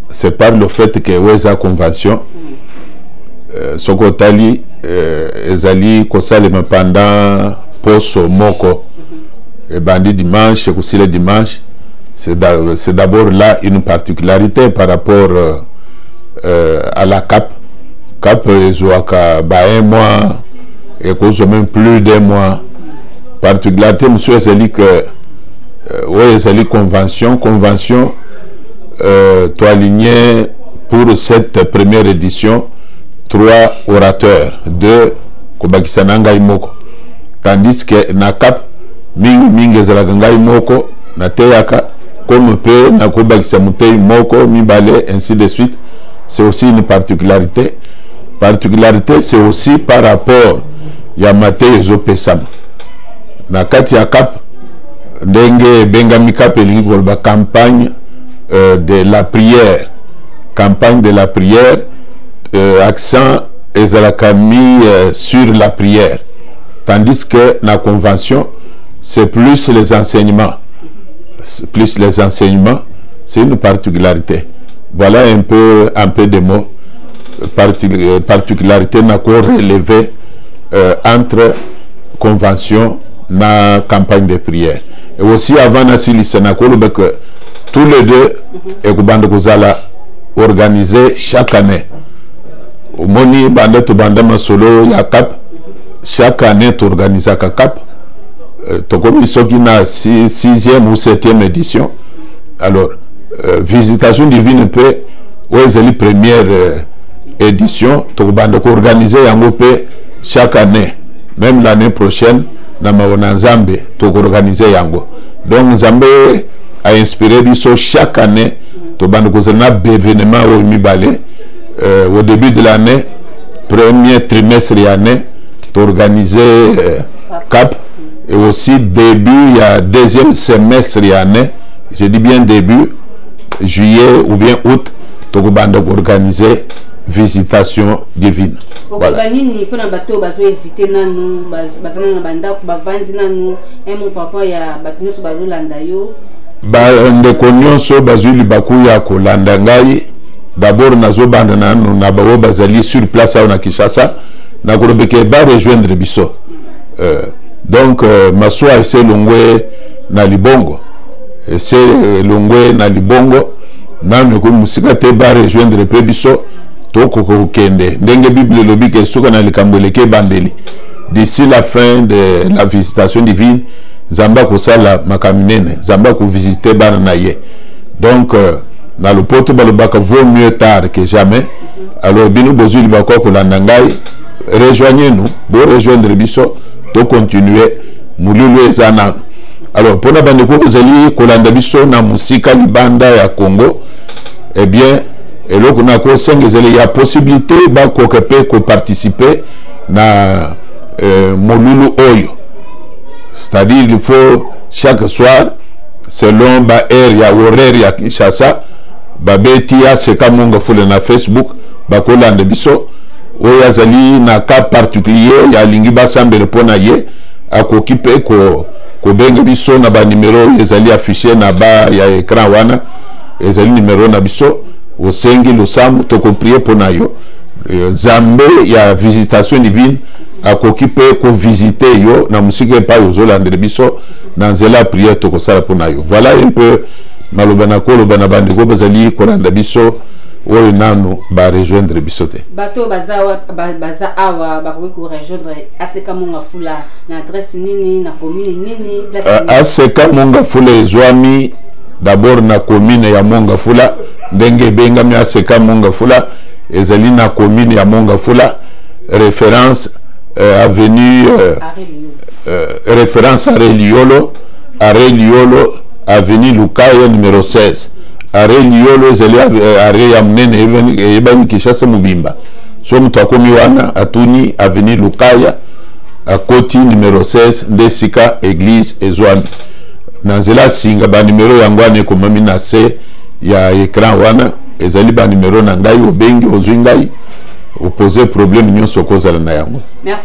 c'est par le fait que weza convention sokotali ezali kosalema pendant poso moko et bandi dimanche kusile dimanche. C'est d'abord là une particularité par rapport à la CAP. CAP est un mois et cause même plus d'un mois. Particularité, monsieur Zeli, que oui, Zeli convention, tu as aligné pour cette première édition 3 orateurs, 2 Kobakisananga Imoko. Tandis que na CAP, mingi Zalaganga Imoko, na Teyaka, comme peut na Kobakisa Mutei Moko, Mibale, ainsi de suite. C'est aussi une particularité. Particularité, c'est aussi par rapport à Matei Zopesam. Na kati ya Cap, ndenge Bengami Cap et la campagne de la prière. Campagne de la prière, accent ezalakami sur la prière. Tandis que la convention, c'est plus les enseignements. Plus les enseignements, c'est une particularité. Voilà un peu de mots. Particularité n'a qu'à relever entre convention et campagne de prière. Et aussi avant Nassili Senakolo, que tous les deux, Ekubande Kozala organisé chaque année. Au Moni, Bandet Bandama Solo, il y a CAP. Chaque année, tu organises un CAP. Tokomi Sokina 6e ou 7e édition. Alors, visitation divine peut, où est la première édition, Tokobande organisé chaque année. Même l'année prochaine, na Nzambe, Tokorganiser yango. Donc Nzambe a inspiré biso chaque année, Tokobande kozana événement au Mibale. Au début de l'année, premier trimestre de l'année, t'organiser CAP. Et aussi début, il y a deuxième semestre de l'année, je dis bien début, juillet ou bien août, Tokobande organiser visitation divine. Voilà. D'abord, nazo banda na bawo bazali sur place na Kinshasa, na kolobeke ba rejoindre biso. Donc maswa ese longwe na libongo. Ese longwe na libongo nanu ko musika te ba rejoindre pe biso to ko kende. Ndenge Bible lobi ke suka na likambeleke bandeli. D'ici la fin de la visitation divine, Zamba ko sala makaminene, Zamba ko visiter bana na ye. Donc dans le porte balobaka vaut mieux tard que jamais. Alors binu bozu libako ko landangai, rejoignez-nous, bo rejoindre biso to continuer mululu ezana. Alors pour na bandeko kozali kolanda biso na musika libanda ya Congo, eh bien eloko na ko sengezeli ya possibilité ba kokepe ko participer na molulu oyo. C'est-à-dire il faut chaque soir selon ba air ya horaire ya Kinshasa ba beti ya seka monga fule na Facebook ba kolanda biso oyo azali na cas particulier ya lingi ba sambele pona ye akokipe ko benga biso na ba numéro ezali affiché na ba ya écran wana ezali numéro na biso au sengi lo sambu to ko prier pona yo Zambe ya visitation divine akokipe ko visiter yo na musike pa yo zolandre biso na nzela prière to ko sala pona yo. Voilà un peu malobana ko lobana bandi ko bazali ko landa biso oyo nanu ba rejoindre biso te. Bato baza awa ba ko rejoindre ACK Monga Fula na adresse nini na commune nini ACK Monga Fula ezwami d'abord na commune ya Monga Fula ndenge bengami ACK Monga Fula ezali na commune ya Monga Fula référence avenue référence à Reliolo avenue Lukaya numéro 16 Reliolo ezali are ya mnene ebani Kishasa Mubimba so mtu akomi wana atuni avenue Lukaya akoti numéro 16 ndesika église ezwami na nzela singa ba numéro yango ane komami na se ya écran wana ezali ba numéro na ngai obengi ozwi ngai opposer problème nyonso kozala na yango. Merci.